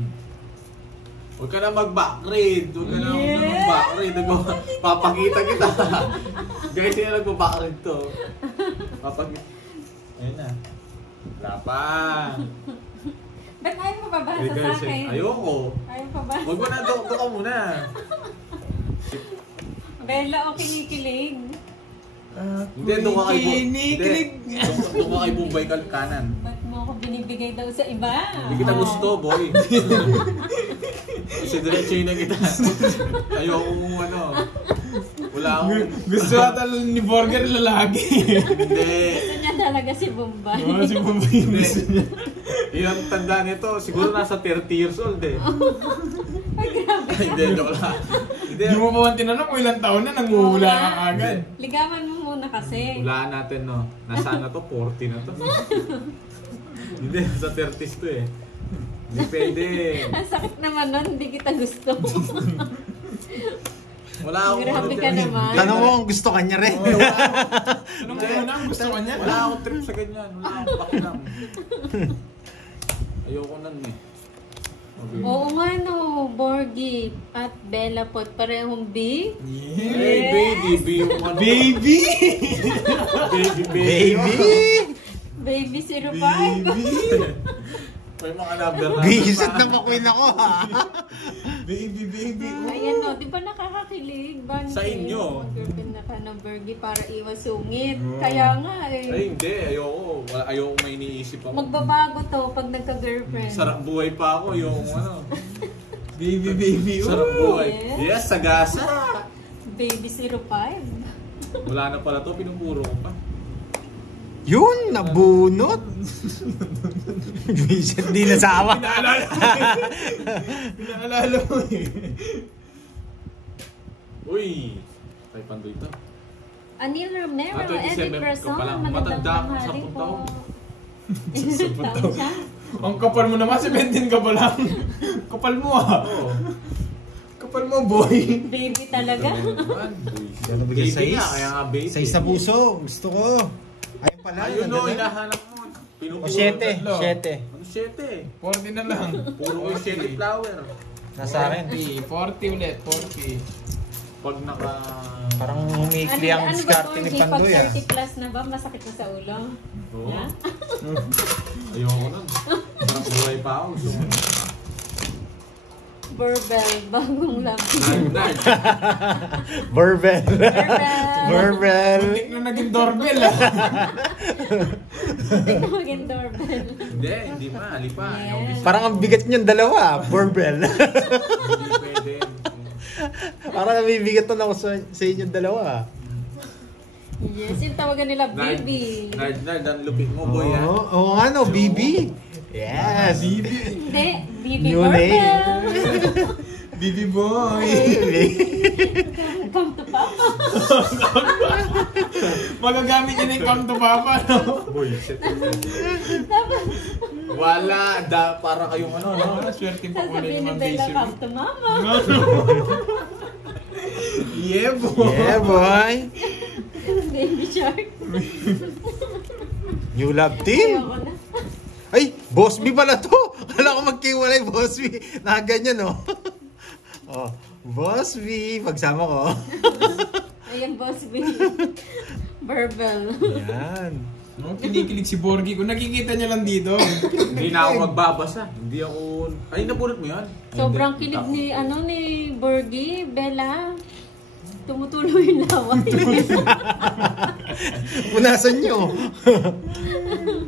Huwag ka na mag-backrate. Huwag ka na mag-backrate. Papakita kita. Guys, yan nagpa-backrate to. Papakita. Ayun na. Wala pa. Ba't ayaw mo babasa sa akin? Ayoko. Ayaw pa ba? Huwag mo na, doon ka muna. Bella o kinikilig? Hindi, doon ka kay Kinikilig. Doon ka kay Bombay kanan. Ba't mo ako binibigay daw sa iba? Hindi kita gusto, boy. Kasi diretso na kita. Ayoko mong ano. Wala akong... Gusto ata ni Burger lalaki. Hindi. Gusto niya talaga si Bombay. Oo, si Bombay yung gusto niya. Yung tanda nito, siguro nasa 30 years old eh. Ay, grabe. Ay, hindi, joke lang. Hindi. Hindi mo pa man tinanong kung ilang taon na, nanguhula ka agad. Ligawan mo muna kasi. Hulaan natin, no? Nasaan na to? 40 na to. Hindi, sa 30s to eh. Hindi pwede. Ang sakit naman nun, hindi kita gusto. Wala akong... Grabe ka naman. Tanong mo kung gusto kanya rin. Tanong mo muna ang gusto ka niya. Wala akong trip sa ganyan. Wala akong pakiram. Ayoko nan eh. Okay. Oo nga no, Borgie at Bella Pot, parehong B. Hey, baby, yung ano. Baby! Baby! Baby 05. May mga number na. Bisit na makuin ako ha. Baby. Ayan no, di ba nakakakilig? Bante? Sa inyo. Mag-girlfriend na ka ng Borgie para iwas sungit. Kaya nga Ay, eh. hindi. Ayoko. Ayoko may iniisip ako. Magbabago to pag nagka-girlfriend. Sarap buhay pa ako. Yung ano. Baby. Sarap buhay. yes. Yes, sagasa. Baby 05. Wala na pala to. Pinupuro ko pa. Yun, nabunot. Bisit di nasawa. Pinaalala mo eh. Uy. Kay Pandoy to. Anil Romero, 27 Eric ka Rason, pa lang. magandang Matanda ako, tanghali 10 po. taon. Ilang taon siya? Ang kapal mo naman, 17 ka pa lang. Kapal mo ah. Oo. Kapal mo boy. Baby talaga. Ano bigay Baby nga, size? kaya nga baby. Size sa puso. Gusto ko. Ayun pala. Ayun nandun o, na. hinahanap mo. O 7. 7. Ano 7? 40 na lang. Puro ko 7 flower. Nasa akin. 40 ulit, 40. Pag naka... Parang humikli ang diskarte ni Pandoy Pag ah. 30 plus na ba, masakit na sa ulo? Oo. Ha? Ayoko nun. Parang buhay pa ako. So, Burbel, bagong love. nard. Verbal. Verbal. Muntik na naging doorbell ah. Hindi na maging doorbell. Hindi pa. Alipa. Yes. Yung business. Parang ang bigat niyan dalawa. Verbal. Hindi pwede. Parang nabibigat na ako sa inyong dalawa. Yes, yung tawagan nila baby. Nard. Ang lupit mo, boy. ha? Oo nga no, BB. Yes. Hindi, baby New Burbel. Baby boy. Come to Papa. Magagamit niya na yung come to papa, no? Boy, shit. Wala. Para kayong ano, no? Swerte pa ko na Sasabihin yung ni Bella, foundation. come to Mama. Yeah, boy. Yeah, boy. Baby Shark. New love team. Ayoko na. Ay, Boss B pala to. Kala ko magkiwalay, Boss B. Nakaganyan, no? Oh, Boss B. Pagsama ko. Ayan, Boss B. Burbel. Yan. No, kinikilig si Borgie. Kung nakikita niya lang dito. Hindi na ako magbabasa. Hindi ako... Ay, nabunot mo yan? Ay, Sobrang hindi. kilig ni Borgie, Bella. Tumutuloy yung lawan. Punasan nyo.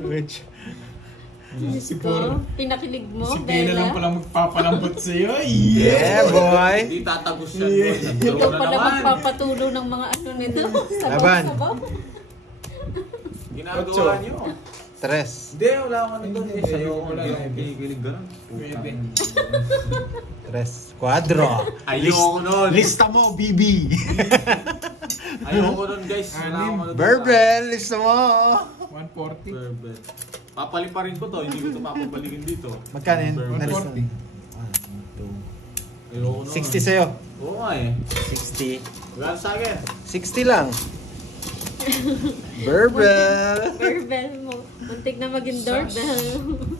Which, Si Ko, Bor. pinakilig mo, Si Bella lang Bella. pala magpapalambot sa'yo. yeah, boy. Hindi tatagos yan, boy. Nagkaroon Ikaw na pala naman. magpapatulo ng mga ano nito. Laban. Sabaw-sabaw. Ginagawa niyo. Tres. Hindi, wala akong ano doon. Hindi, Sa'yo, wala hindi na. ako kinikilig ganun. Pwede. Tres. Quadro. Ayoko nun. Lista mo, BB. Ayoko nun, guys. Wala akong ano doon. Verbal. Lista mo. 140. Verbal. Papaliparin ko to. Hindi ko ito papabalikin dito. Magkano yun? Verbal. Nalista 140. mo. Ayoko nun. 60 sa'yo. Oo nga eh. 60. Wala sa akin. 60 lang. Verbal. Verbal mo. Muntik na maging doorbell.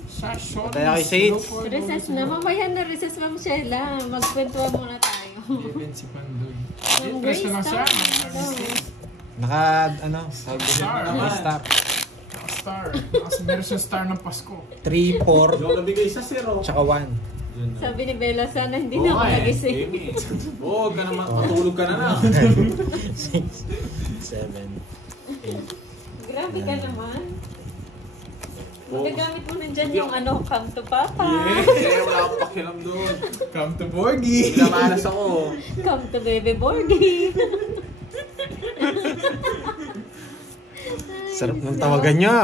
Sashon. Tayo kay Sage. Recess na. Mamaya na recess, Ma'am Sheila. Magkwentuhan muna tayo. Even si Pandoy. Ma'am Press na Grace, siya. hello. Naka, ano, sabi Star. stop. Star. Kasi meron siyang star ng Pasko. 3, 4, Yung nabigay sa 0. tsaka 1. Sabi ni Bella, sana hindi na ako nagising. Oo, ka naman. Matulog ka na na. 6, 7, 8. Grabe ka naman. Oh. Magagamit mo nandyan yung ano, come to Papa. Yeah, wala akong pakialam doon. Come to Borgie. Pinamalas ako. Come to Bebe Borgie. Sarap ng tawagan niya.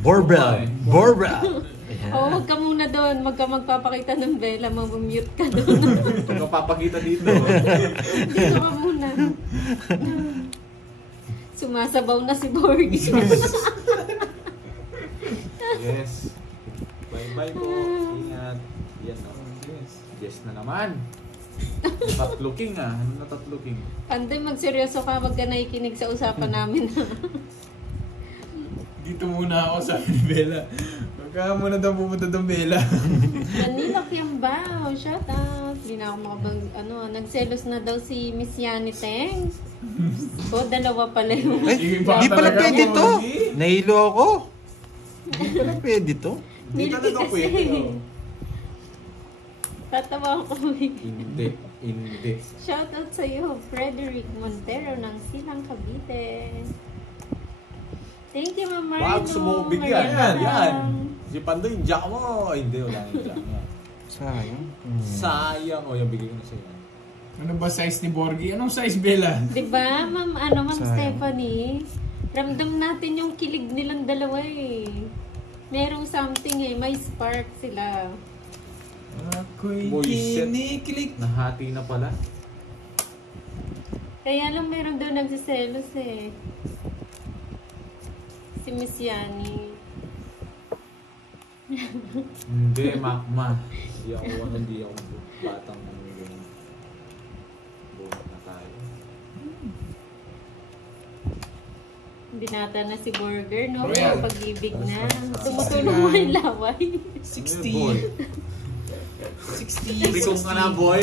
Borbell. Borbell. Oo, wag ka muna doon. Wag ka magpapakita ng Bella. Mag-mute ka doon. Huwag kang papakita dito. Dito ka muna. Sumasabaw na si Borgie. Yes. Bye-bye po. Ingat. Yan o. Yes. Yes na naman. Tatlo king ah. Ano na tatlo king? Panday, magseryoso ka. Wag ka nakikinig sa usapan namin. Dito muna ako, sabi ni Bella. Huwag ka muna daw pumunta doon, Bella. Manila Kiambao, shout out. Hindi na ako makabang, nagselos na daw si Miss Yani Teng. O, dalawa pala yung... Ay, Iba di pala talaga pwede mo, to. di? Nahilo ako. Di pala pwede to. Hindi talaga pwede. Oh. Tatawa ko. Hindi. Hindi. Shout out sa iyo, Frederick Montero ng Silang Cavite. Thank you, Ma'am Marino. Wag sumubig yan. Mariana Yan. lang. Si Pandoy, yung jack mo. Ay, hindi. Wala yung jack niya. Sayang. Sayang. O, yung bigay ko na sa'yo. Ano ba size ni Borgie? Anong size, Bella? Diba, Ma'am Sayang. Stephanie? Ramdam natin yung kilig nilang dalawa eh. Merong something eh, may spark sila. Ako'y Bullshit. kinikilig. Nahati na pala. Kaya lang meron daw nagsiselos eh. Si Miss Yani. Hindi, Makma. Hindi ako batang ganyan. Buhat na tayo. Binata na si Burger, no? Oh, Kaya yeah. pag-ibig na. Tumutulong mo yung laway. 60. 60. Ikaw ka na, boy.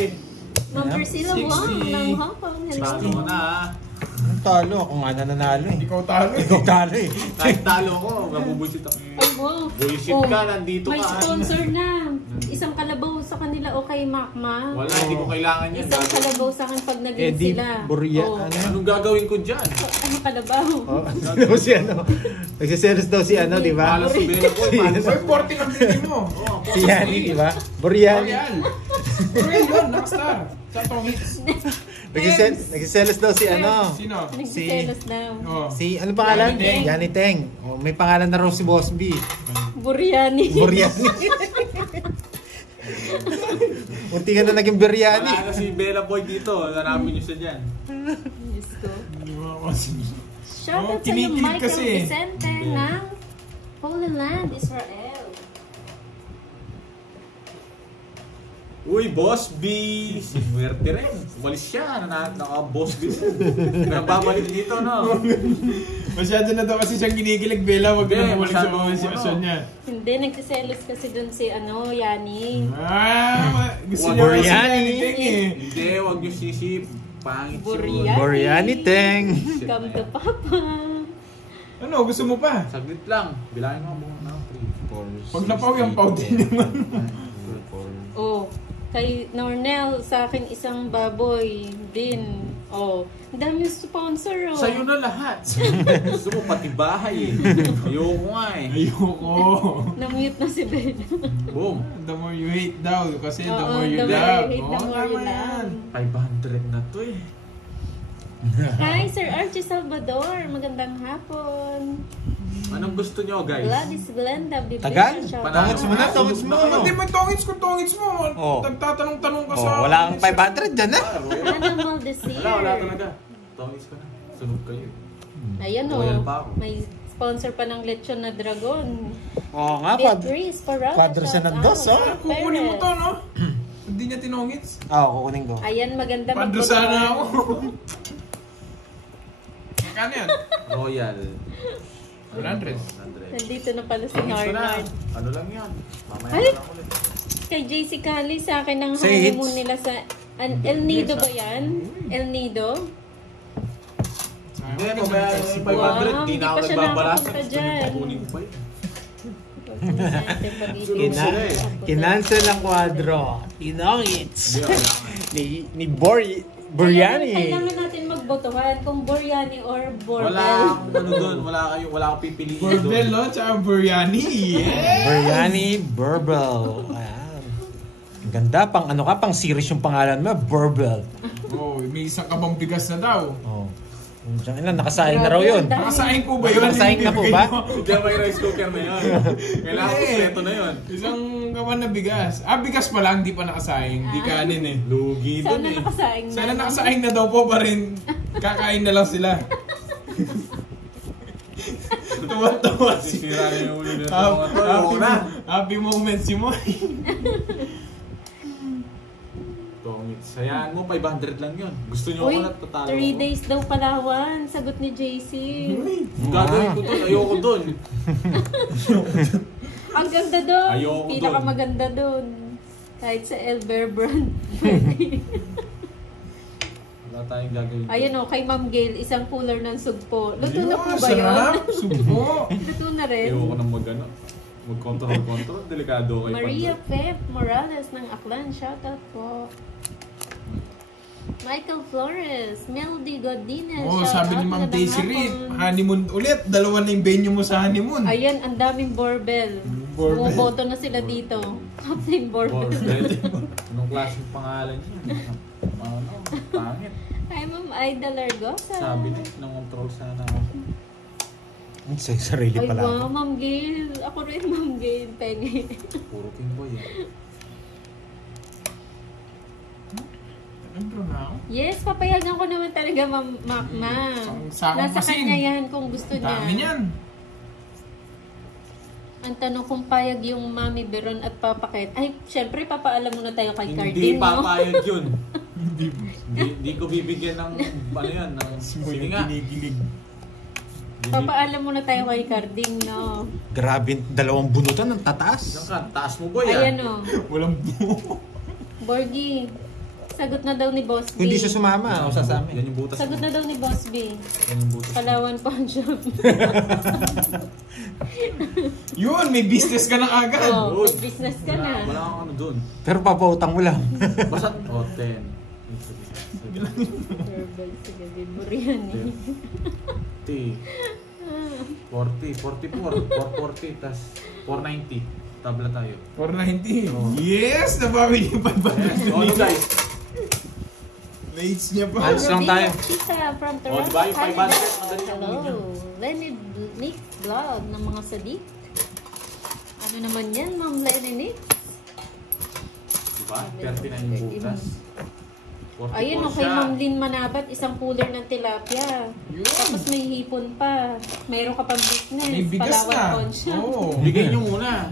Ma'am Priscilla 60. Wong ng Hong Kong. Talo Hello. mo na, ha. Ang talo. Ako nga nananalo eh. Ikaw talo. Ikaw talo eh. Kahit talo ko, nabubusit ako. Ay, wow. Bullshit Oh, ka, nandito may ka. sponsor na. Isang kalabaw sa kanila o kay Makma. Wala, hindi ko kailangan yan. Isang kalabaw sa akin pag naging Eddie sila. Buria. Oh. Ano? Anong gagawin ko dyan? Ano kalabaw? Oh, daw si ano. Nagsiselos daw si ano, di ba? Malas si Bella ko. Si- Malas Boy, 40 lang bili mo. Oh, Si Yani, di ba? Buriani. Ayan. Ayan yun, nakastar. Sa Tongits. Nagsiselos daw si ano. Sino? Nagsiselos daw. Oh. Si, ano pangalan? Yani Teng. Yani Teng. Oh, may pangalan na raw si Boss B. Buriani. Buriani. Munti ka na naging biryani. Wala na si Bella Boy dito. Hanapin niyo siya dyan. Diyos ko. Hindi mo ako sin- Shoutout Oh, sa iyo, kinikilig Michael kasi. Vicente ng Holy Land, Israel. Uy, Boss B! Si Muerte rin. Umalis siya. Naka-Boss B. Nababalik dito, no? Masyado na daw kasi siyang kinikilig, Bella. Huwag Hindi, na bumalik sa masyado, mga sitwasyon ano. niya. Hindi, nagsiselos kasi dun si Yani. Gusto What? niya kasi Buriani. anything eh. Hindi, huwag niyo sisip. Pangit Buriani. yun. Buriani Teng. Come to Papa. Ano, gusto mo pa? Saglit lang. Bilangin mo buong na. Pag napaw yung pautin naman. Oh, kay Nornel, sa akin isang baboy din. Oh, ang daming sponsor oh. Sa'yo na lahat. Gusto mo pati bahay eh. Ayoko nga eh. Ayoko. Na-mute na si Bella. Boom. The more you hate daw, kasi the Oo, more you the more love. you hate, the Oo, more you tama yan. love. 500 na to eh. Hi, Sir Archie Salvador. Magandang hapon. Anong gusto nyo guys? Gladys Glenda. Tagal? Panalo. Tongits mo na, tongits mo. Hindi mo tongits kung tongits mo. Oh. Nagtatanong-tanong ka Oh, sa... wala kang 500 dyan eh. Ana Maldesir. Wala talaga. Tongits ko na. Sunod kayo. Ayan Royal oh. pa ako. May sponsor pa ng lechon na dragon. Oo nga, Beatrice Parada. Padre Senandos, oh. Kukunin mo to, no? Hindi niya tinongits. kukunin ko. Ayan, maganda Pando sana ako. Magkano yan? Royal. 100. 100. Nandito na pala si Gusto na. Harlan. Ano lang yan? Mamaya Ay! na lang ulit. Kay JC Cali sa akin ang Say honeymoon it's- nila sa El Nido ba yan? El Nido? Hindi, mamaya yung 500. Wow, Di hindi na ako pa siya nagbabalas. nakapunta Gusto dyan. nyo kukunin ko pa yun. Kina kinansel ang kwadro. Tinongits. Hindi, kailangan. Ni Boryani. Kailangan natin magbotohan kung Boryani or Borbel. Wala akong ano doon. Wala akong pipiliin Bordel, doon. no? Tsaka biryani. Yes! Boryani Burbel. Ayan. Ang ganda. Pang ano ka? Pang series yung pangalan mo. Burbel. Oh, may isang kabang bigas na daw. Oh. Diyan ilan. Nakasaing na raw yun. Nakasaing po ba yun? Nakasaing na po ba? Hindi may rice cooker na yun. Kailangan ko kompleto na yun. Isang kawan na bigas. Bigas pa lang, di pa nakasaing. Di kanin eh. Lugi doon Sana eh. nakasaing na. Sana nakasaing na daw po pa rin. Kakain na lang sila. Tuwa-tuwa si Sisira na yung uli na ito mga to. Ayoko na. Happy moments si Moy. Tongits. Hayaan mo, 500 lang yun. Gusto nyo Uy, ako na tatalo 3 days daw Palawan. Sagot ni JC. Gagawin ko doon. Ayoko doon. Ang ganda doon. Ayoko Pinakamaganda doon. Kahit sa Elber brand. Wala tayong gagawin. Ayun o, kay Ma'am Gail, isang cooler ng sugpo. Luto na po ba Sarap. yun? Subo. Luto na rin. Ayoko nang mag-control. Delikado kayo. Maria Pep Morales ng Aklan. Shoutout po. Michael Flores, Melody Godinez. Oh, shoutout. sabi ni Ma'am Magandang Desiree, hapon. honeymoon ulit. Dalawa na yung venue mo sa honeymoon. Ayan, ang daming Borbel. Borbel. Bumoboto na sila dito. Captain Borbel. Anong klaseng pangalan niya? Ano? Pangit. Hi, Ma'am Aida Largosa. Sabi na, nang-control sana ako. Ang sarili Ay, pala. wow, Ma'am Gail. Ako rin, Ma'am Gail. Pegi. Puro pingboy eh. Ano na ako? Yes, papayagan ko naman talaga, Ma'am Makma. Sakong Nasa pasin. kanya yan kung gusto niya. Dami niyan. Ang tanong kung payag yung Mami Beron at Papa Ket. Ay, syempre, papaalam muna tayo kay Hindi Carding, no? papayag yun. Hindi ko bibigyan ng, ano yan, ng, sige nga. Ginigilig. Papaalam muna tayo kay Carding, no? Grabe, dalawang bunutan ang Diyan tataas. ka, taas mo boy ah. Ayan, o. Walang buo. Borgie, sagot na daw ni Boss B. Kung hindi siya sumama, o sasama. Yan yung butas Sagot mo. na daw ni Boss B. Yan yung butas mo. Palawan Pawn Shop. Yun, may business ka na agad. Oh, may business ka Wala na. akong ano dun. Pero papautang mo lang. Basta, 10. Verbal si Gabi Buriani. 40, 440, tas 490. Tabla tayo. 490. Oh. Yes! Nabawi niyo pa ba? Oh, guys. Naits niya pa. Ads lang tayo. Tita from Oh, Toronto, diba yung 500? Canada. Madali ang Hello. ulit Lenny Nick Vlog ng mga sadik. Ano naman yan, Ma'am Lenny Nick? Diba? 39 yung butas. 44 Ayun, okay, siya. Ma'am Lynn Manabat, isang cooler ng tilapia. Yun. Tapos may hipon pa. Mayroon ka pang business. May bigas Palawan na. Pawn Shop. Oo. Bigay nyo muna.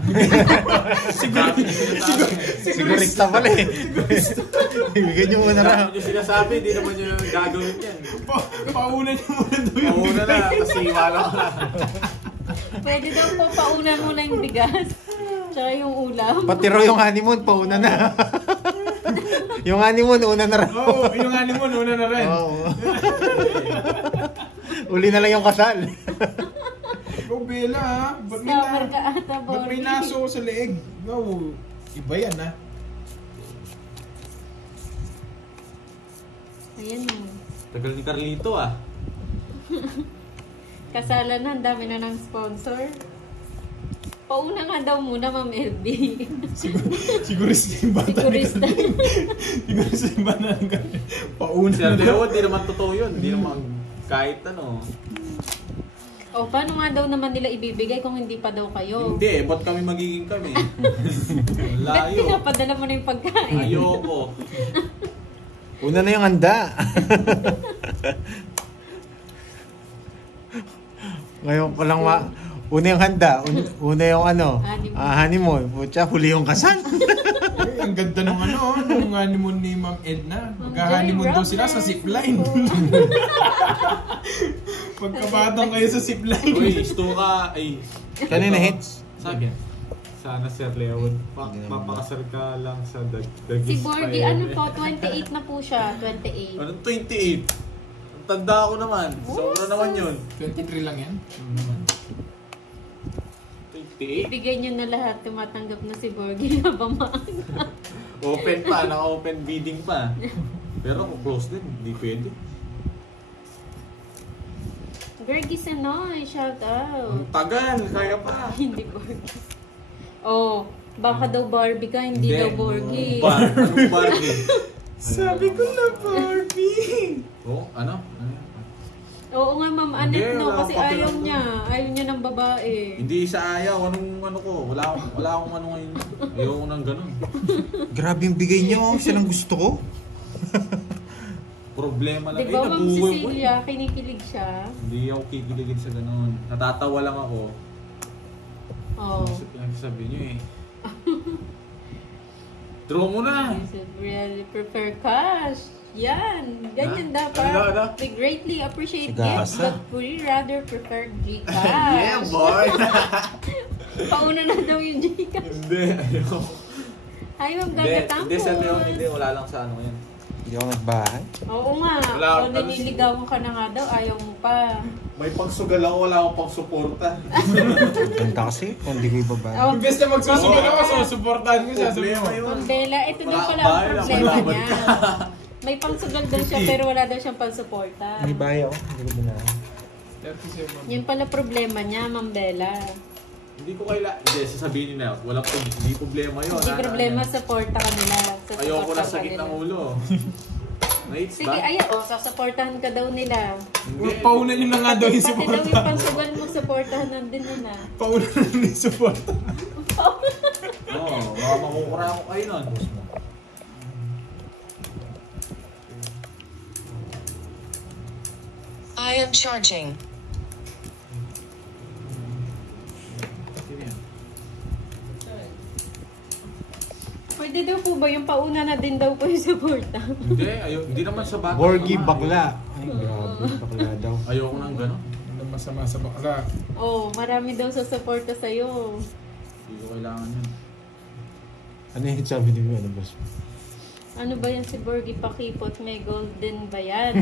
Sigurista pala eh. Ibigay niyo muna raw. Dami nyo sinasabi, hindi naman nyo gagawin yan. Pauna niyo muna daw yung Mauna na, kasi wala ko na. Pwede daw po pauna muna yung bigas. Tsaka yung ulam. Pati raw yung honeymoon, pauna na. Yung honeymoon, una na raw. Oo, yung honeymoon, una na rin. Oo. Uli na lang yung kasal. Ikaw, Bella, ha? Scammer ka ata, Ba't may Borgie. naso sa leeg? No, iba yan, ha? Ayan o. Tagal ni Carlito ah. Kasalan na, ang dami na ng sponsor. Pauna nga daw muna, Ma'am LB. Sigurista yung bata. Sigurista. Sigurista yung bata. Pauna Si na daw. Ardeo, di naman totoo yun. Di naman kahit ano. O, paano nga daw naman nila ibibigay kung hindi pa daw kayo? Hindi, ba't kami magiging kami? Ba't Layo. pinapadala mo na yung pagkain? Ayoko. Una na yung handa. Ngayon pa lang una yung handa, una yung ano, Honeymoon. honeymoon. Putya, huli yung kasal. Ay, ang ganda nung ano, nung honeymoon ni Ma'am Edna. Ma'am Magka-honeymoon Joy daw sila sa Robles. zipline. Pagkabatang kayo sa zipline. Uy, stuka. Ay. Kanina hits? Sa akin. Sana Sir Leon. Hindi naman Papakasar ka lang sa dagis Si Borgie, ano po, 28 na po siya, 28. Anong 28? Ang tanda ko naman. Sobra naman yun. 23 lang yan. 28? Ibigay niyo na lahat, tumatanggap na si Borgie habang maaga. Open pa. Naka-open bidding pa. Pero kung close din, hindi pwede. Borgie Sanoy, shout out. Ang tagal. Kaya pa. Hindi Borgie. Oh, baka daw Barbie ka, hindi daw Borgie. Anong Barbie? Sabi ko na Barbie. Oh, ano? Oo nga, Ma'am Annette, Hindi, no, wala kasi akong ayaw pakialam niya. Ayaw niya ng babae. Hindi sa ayaw. Anong ano ko? Wala akong ano ngayon. Ayoko nang ganun. Grabe yung bigay niyo, oh. Siya lang gusto ko. Problema lang. Di ba, Ma'am nabuhay ko. Cecilia, kinikilig siya? Hindi ako kikiligin sa ganun. Natatawa lang ako. Oh. Kasi pinagsasabi niyo eh. Draw mo na! I said, really prefer cash. Yan. Ganyan Ha? dapat. Ano? We greatly appreciate Sigasa. gifts, but we rather prefer Gcash. Yeah, boy! Pauna na daw yung Gcash. Hindi, ayoko. Ay, Ma'am Hindi, Gagatapos. sa Leon, hindi. Wala lang sa ano yan. Hindi ako nagbahay. Oo nga. Wala, O, naniligawan ka na nga daw, ayaw mo pa. May pangsugal ako, wala akong pang-suporta. Ganda kasi, kung hindi ko ibabay. Oh, Imbes na magsusugal ako, susuportahan ko siya. Problema yun. Ma'am Bella, ito daw pala Bahay ang lang, problema malaman niya. May pangsugal daw siya pero wala daw siyang pangsuporta. May bahay ako, hindi ko binahay. 37. Yan pala problema niya, Ma'am Bella. Hindi ko kailangan. Hindi, sasabihin nila. Hindi problema yun. Hindi Ano, problema, ano. supporta ka nila. Ayoko na Susuportahan sakit ka ng nila. ulo. Mates Sige, ba? ayan, sasupportahan ka daw nila. Hindi. Paunan nyo na nga daw yung Pati daw support. yung pangsugal mo, supportahan na din nila. Paunan na yung support. Oo, baka makukura ako kayo nun. I am charging. Sige yan. Pwede daw po ba yung pauna na din daw po yung supporta? Hindi naman sa bata. Borgie naman. bakla. Ay, grabe, bakla daw. Ayoko nang gano'n. Ano masama sa bakla? Oh, marami daw sa suporta sa'yo. Hindi ko kailangan yun. Ano yung sabi ni ano, boss? Ano ba yan si Borgie Pakipot? May golden ba yan?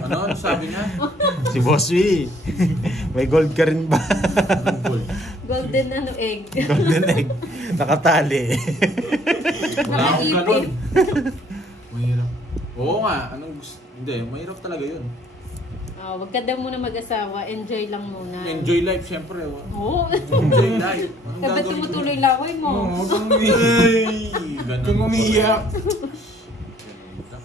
Ano? Ano sabi niya? Si Boss V. May gold ka rin ba? Anong goal? Golden ano egg? Golden egg. Nakatali. Wala akong ganun. Nakaipit. Mahirap. Oo nga. Anong gusto? Hindi, mahirap talaga yun. Oh, wag ka daw muna mag-asawa. Enjoy lang muna. Enjoy life, syempre. Oo. Enjoy life. Anong Dapat gagawin ko? tumutuloy laway mo. Oo, kung umiiyak. Ay, ganun. Kung umiiyak. Ganun ka.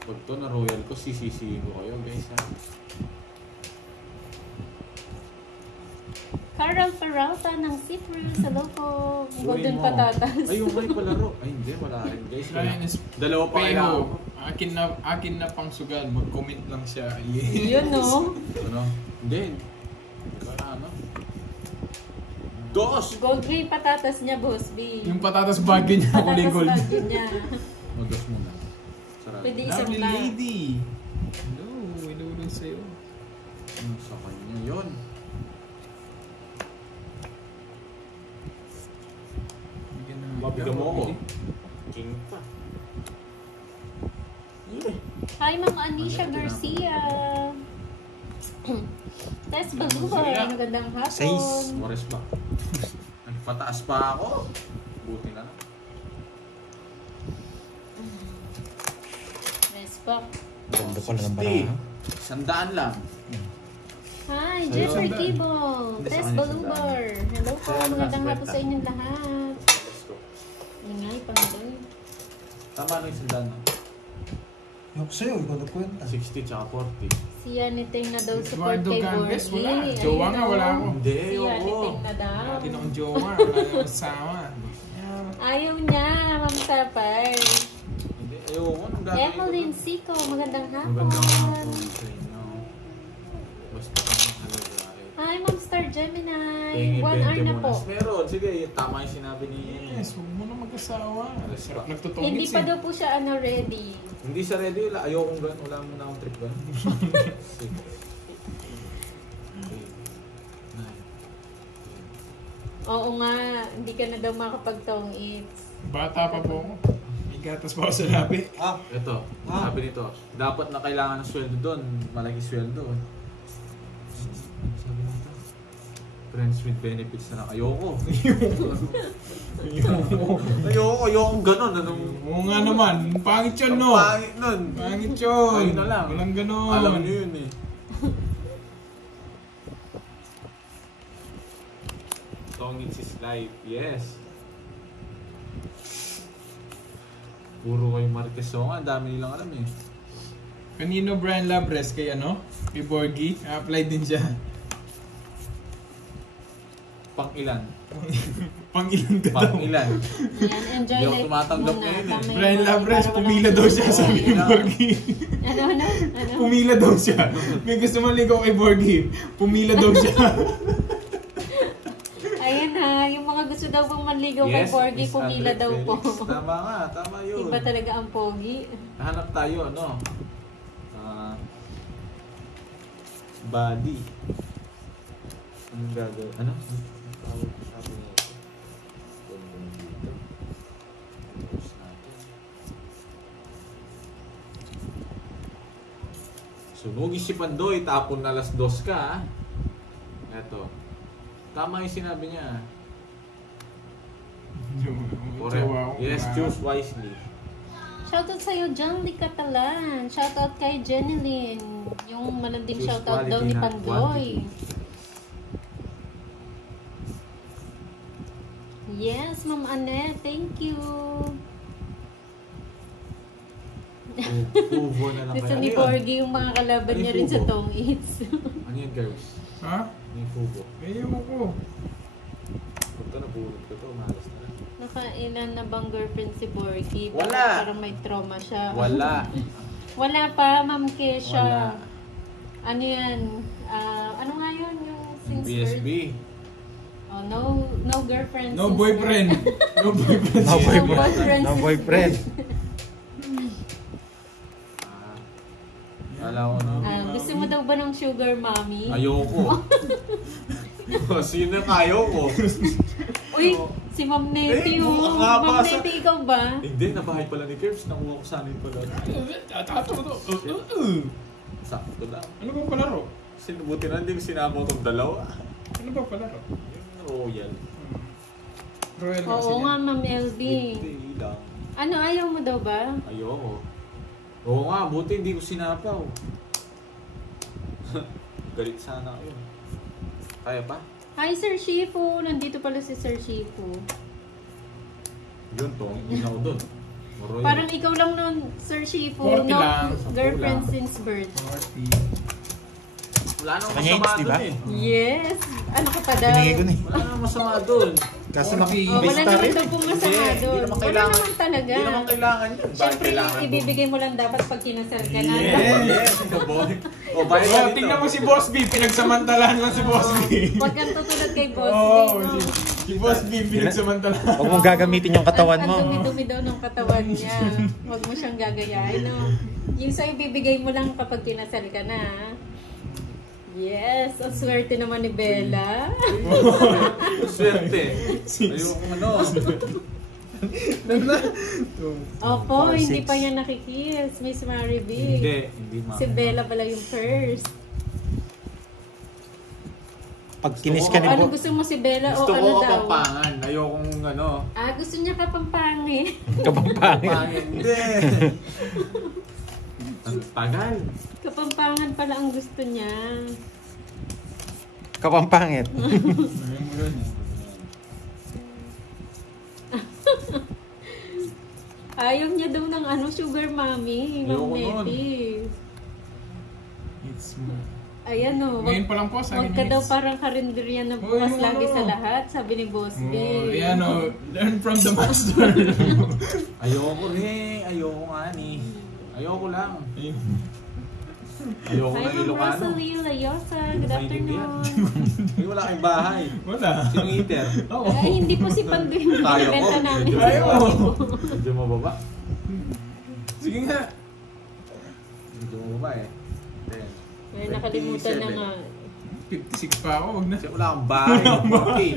Pag to na royal ko, sisisihin ko kayo, guys. Ha? Carol Peralta ng Citrus. Hello po. Golden Uy, mo. patatas. Ay, yung may palaro. Ay, hindi. Wala rin, guys. Ryan is Dalawa pa kailangan ko. Pero, akin na pang sugal. Mag-comment lang siya. Yun, no? Ano? Hindi. Wala ano. Dos! Gold gray patatas niya, Boss B. Yung patatas bagay niya, kulay Patatas gold. bagyo niya. Dos muna. Sarap. Pwede isang Lovely pa. lady. No, ilulong sa'yo. Ano sa kanya yun? Bigyan na. Mabigyan mo ako. King pa. Hi, Ma'am Anisha Garcia. Tess Baluba, magandang hapon. Sais. Mores ba? Nagpataas pa ako. Buti na lang. Respect. Ganda ko na ng baraha. 100 lang. Hi, Sa'yo, Jeffrey sandaan. Tibol. Hindi, sa Tess kanya Balubar. Hello po, Sa'yo, magandang mas hapon beta. sa inyong lahat. Let's go. Ingay, pangalan. Tama na yung 100 na. Yok sa'yo, ikaw nagkwenta. 60 tsaka 40. Si Yaniting na daw support Eduardo kay Gandes, Borgie. wala. Jowa nga, wala ako. Hindi, Si oo. Yaniting na daw. Natin akong jowa. Wala na kasama. Ayaw niya, Ma'am Sapay. Hindi, ayoko. Anong gagawin ko Emeline doon? Sico, magandang hapon. Magandang hapon sa inyo. Basta kami halaga. Hi, Ma'am Star Gemini. Tingin 1 hour na po. Meron, sige, tama yung sinabi ni... Yes, huwag mo na mag-asawa. Respect. Nagtutungit Hindi pa daw po siya ready. Hindi sa ready, ayokong gano'n. Wala muna akong trip gano'n. Oo nga, hindi ka na daw makapag-tong eats. Bata pa po ako. May gatas pa ako sa labi. Ito, sabi nito, dapat na kailangan ng sweldo doon. Malaki sweldo. Sabi nito, friends with benefits na lang. Ayoko. Ayoko ganun. Anong... Oo nga naman, pangit yun, no? Pangit nun. Pangit yun. Ayun na lang. Walang ganun. Alam nyo yun eh. Tongits is life. Yes. Puro kayo Marquez Songa. Ang dami nilang alam eh. Kanino Brian Labres? Kay ano? Kay Borgie? Apply din siya. Pang ilan? Pang ilan ka daw? Pang ilan? Yan, enjoy Hindi ako life tumatanggap muna. ngayon eh. Tama yun. Brian Labres, Para pumila walang- daw siya sabi ni Borgie. Ano? Pumila daw siya. May gusto maligaw kay Borgie. Pumila daw siya. Ayan ha, yung mga gusto daw pong manligaw kay Borgie, Miss pumila Andre daw po. Felix. Tama nga, tama yun. Iba talaga ang pogi. Hanap tayo, ano? Body. Anong gagawin? Ano? Tawag ko sabi niya. Ganda dito. Post natin. Sunugin si Pandoy, tapon na alas 2 ka. Eto. Tama yung sinabi niya. Correct. Yes, choose wisely. Shoutout sa'yo, John Lee Catalan. Shoutout kay Jenilyn. Yung malanding Choose shoutout daw quality, ni not Pandoy. quantity. Yes, Ma'am Annette. Thank you. Fubo na lang Gusto kayo. ni Ano yun? Borgie yung mga kalaban Ano niya yung rin sa Fubo? Tong Eats. Ano yan, girls? Ha? Ano yung fubo? Ewan ko. Punta na, pulot ko to. Malas na lang. Nakailan na bang girlfriend si Borgie? Bakit Wala. Parang may trauma siya. Wala. Wala pa, Ma'am Kesha. Wala. Ano yan? Ano nga yun? Yung since BSB. birth? Oh, no girlfriend. No since boyfriend. birth. No boyfriend. No boyfriend. boyfriend. No boyfriend. Alam ko na. Gusto mo daw ba ng sugar mommy? Ayoko. Sino yung ayaw ko? Uy, si Ma'am Neti. Eh, Oh. mukha nga ba Ma'am sa- Neti, ikaw ba? Hindi, nabahay pala ni Kerbs. Nakuha ko sana yung pala. Sakto lang. Ano ba palaro? Buti na hindi ko sinama itong dalawa. Ano ba palaro? Yung Royal. Royal kasi Oo yan. nga, Ma'am LB. Hindi lang. Ano, ayaw mo daw ba? Ayoko. Oo nga, buti hindi ko sinapaw. Galit sana kayo. Kaya pa? Hi, Sir Shifu. Nandito pala si Sir Shifu. Yun to, hindi na ako dun. Royal. Parang ikaw lang nun, Sir Shifu. 40 No lang. girlfriend 40 lang. since birth. 40. Wala nang Kanya masama ex, diba? dun eh. Yes. Ano ka pa daw? Binigay ko na eh. Wala nang masama dun. Kaso Oh, Oh, nakikibase wala pa naman rin. daw pong masama Hindi doon. naman Wala kailangan. naman talaga. Hindi naman kailangan yun. Bakit Siyempre, kailangan mo? ibibigay mo lang dapat pag kinasal ka na. Yes, boy. O, bayad ka Oh, dito. tingnan mo si Boss B. Pinagsamantalahan lang si Boss B. Huwag kang tutulad kay Boss Oo, B, no? si Boss B pinagsamantalahan. Huwag mong gagamitin yung katawan mo. Ang dumi-dumi daw ng katawan niya. Huwag mo siyang gagayahin, no? Yung sa'yo, ibibigay mo lang kapag kinasal ka na. ha? Yes, ang swerte naman ni Bella. Swerte. Ayoko ano. Opo, 4, hindi 6. pa niya nakikiss, Miss Maribig. Hindi Si Bella pala yung first. Pag kinis ka ni Ano Bo, gusto mo si Bella o Gusto ano ko daw? kapampangan. Ayokong ano. Gusto niya kapampangi. kapampangit. Kapampangan. Hindi. Ang tagal. Kapampangan pala ang gusto niya. Kapampangit. Ayaw niya daw ng ano, sugar mommy, Ma'am Ayoko nun. Neti. It's me. Ayan o, Ngayon pa lang po, sabi wag ka ni daw Miss. parang karinderya na Uy, bukas yung lagi ano. sa lahat, sabi ni Boss B. Oh, yan o. Learn from the master. Ayoko eh. Ayoko nga ni. Ayoko lang. Ayoko Hi, ng Ma'am Ilocano. Rosalie Layosa. Good Maintindihan. afternoon. Ay, wala kayong bahay. Wala. Sinong heater? Oo. Ay, hindi po si Pandoy yung Kaya ko. binibenta namin. Kaya ko. Medyo mababa. Sige nga. Medyo mababa eh. Then, Ay, nakalimutan na 27. nga. 56 pa ako, wag na. Kasi wala akong bahay. Okay.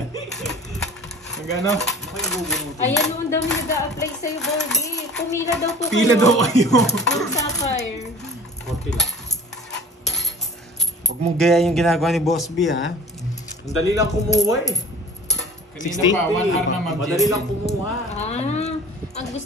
Nagano? Ano kayo gugunutin? Ayan o, ang dami nag-a-apply sa'yo, Borgie. Pumila daw po Pila daw kayo. Ng Sapphire. 40 lang. Huwag mong gaya yung ginagawa ni Boss B, ha? Ang dali lang kumuha eh. Kanina pa, 1 hour na mag Madali lang kumuha. Ah, ang gusto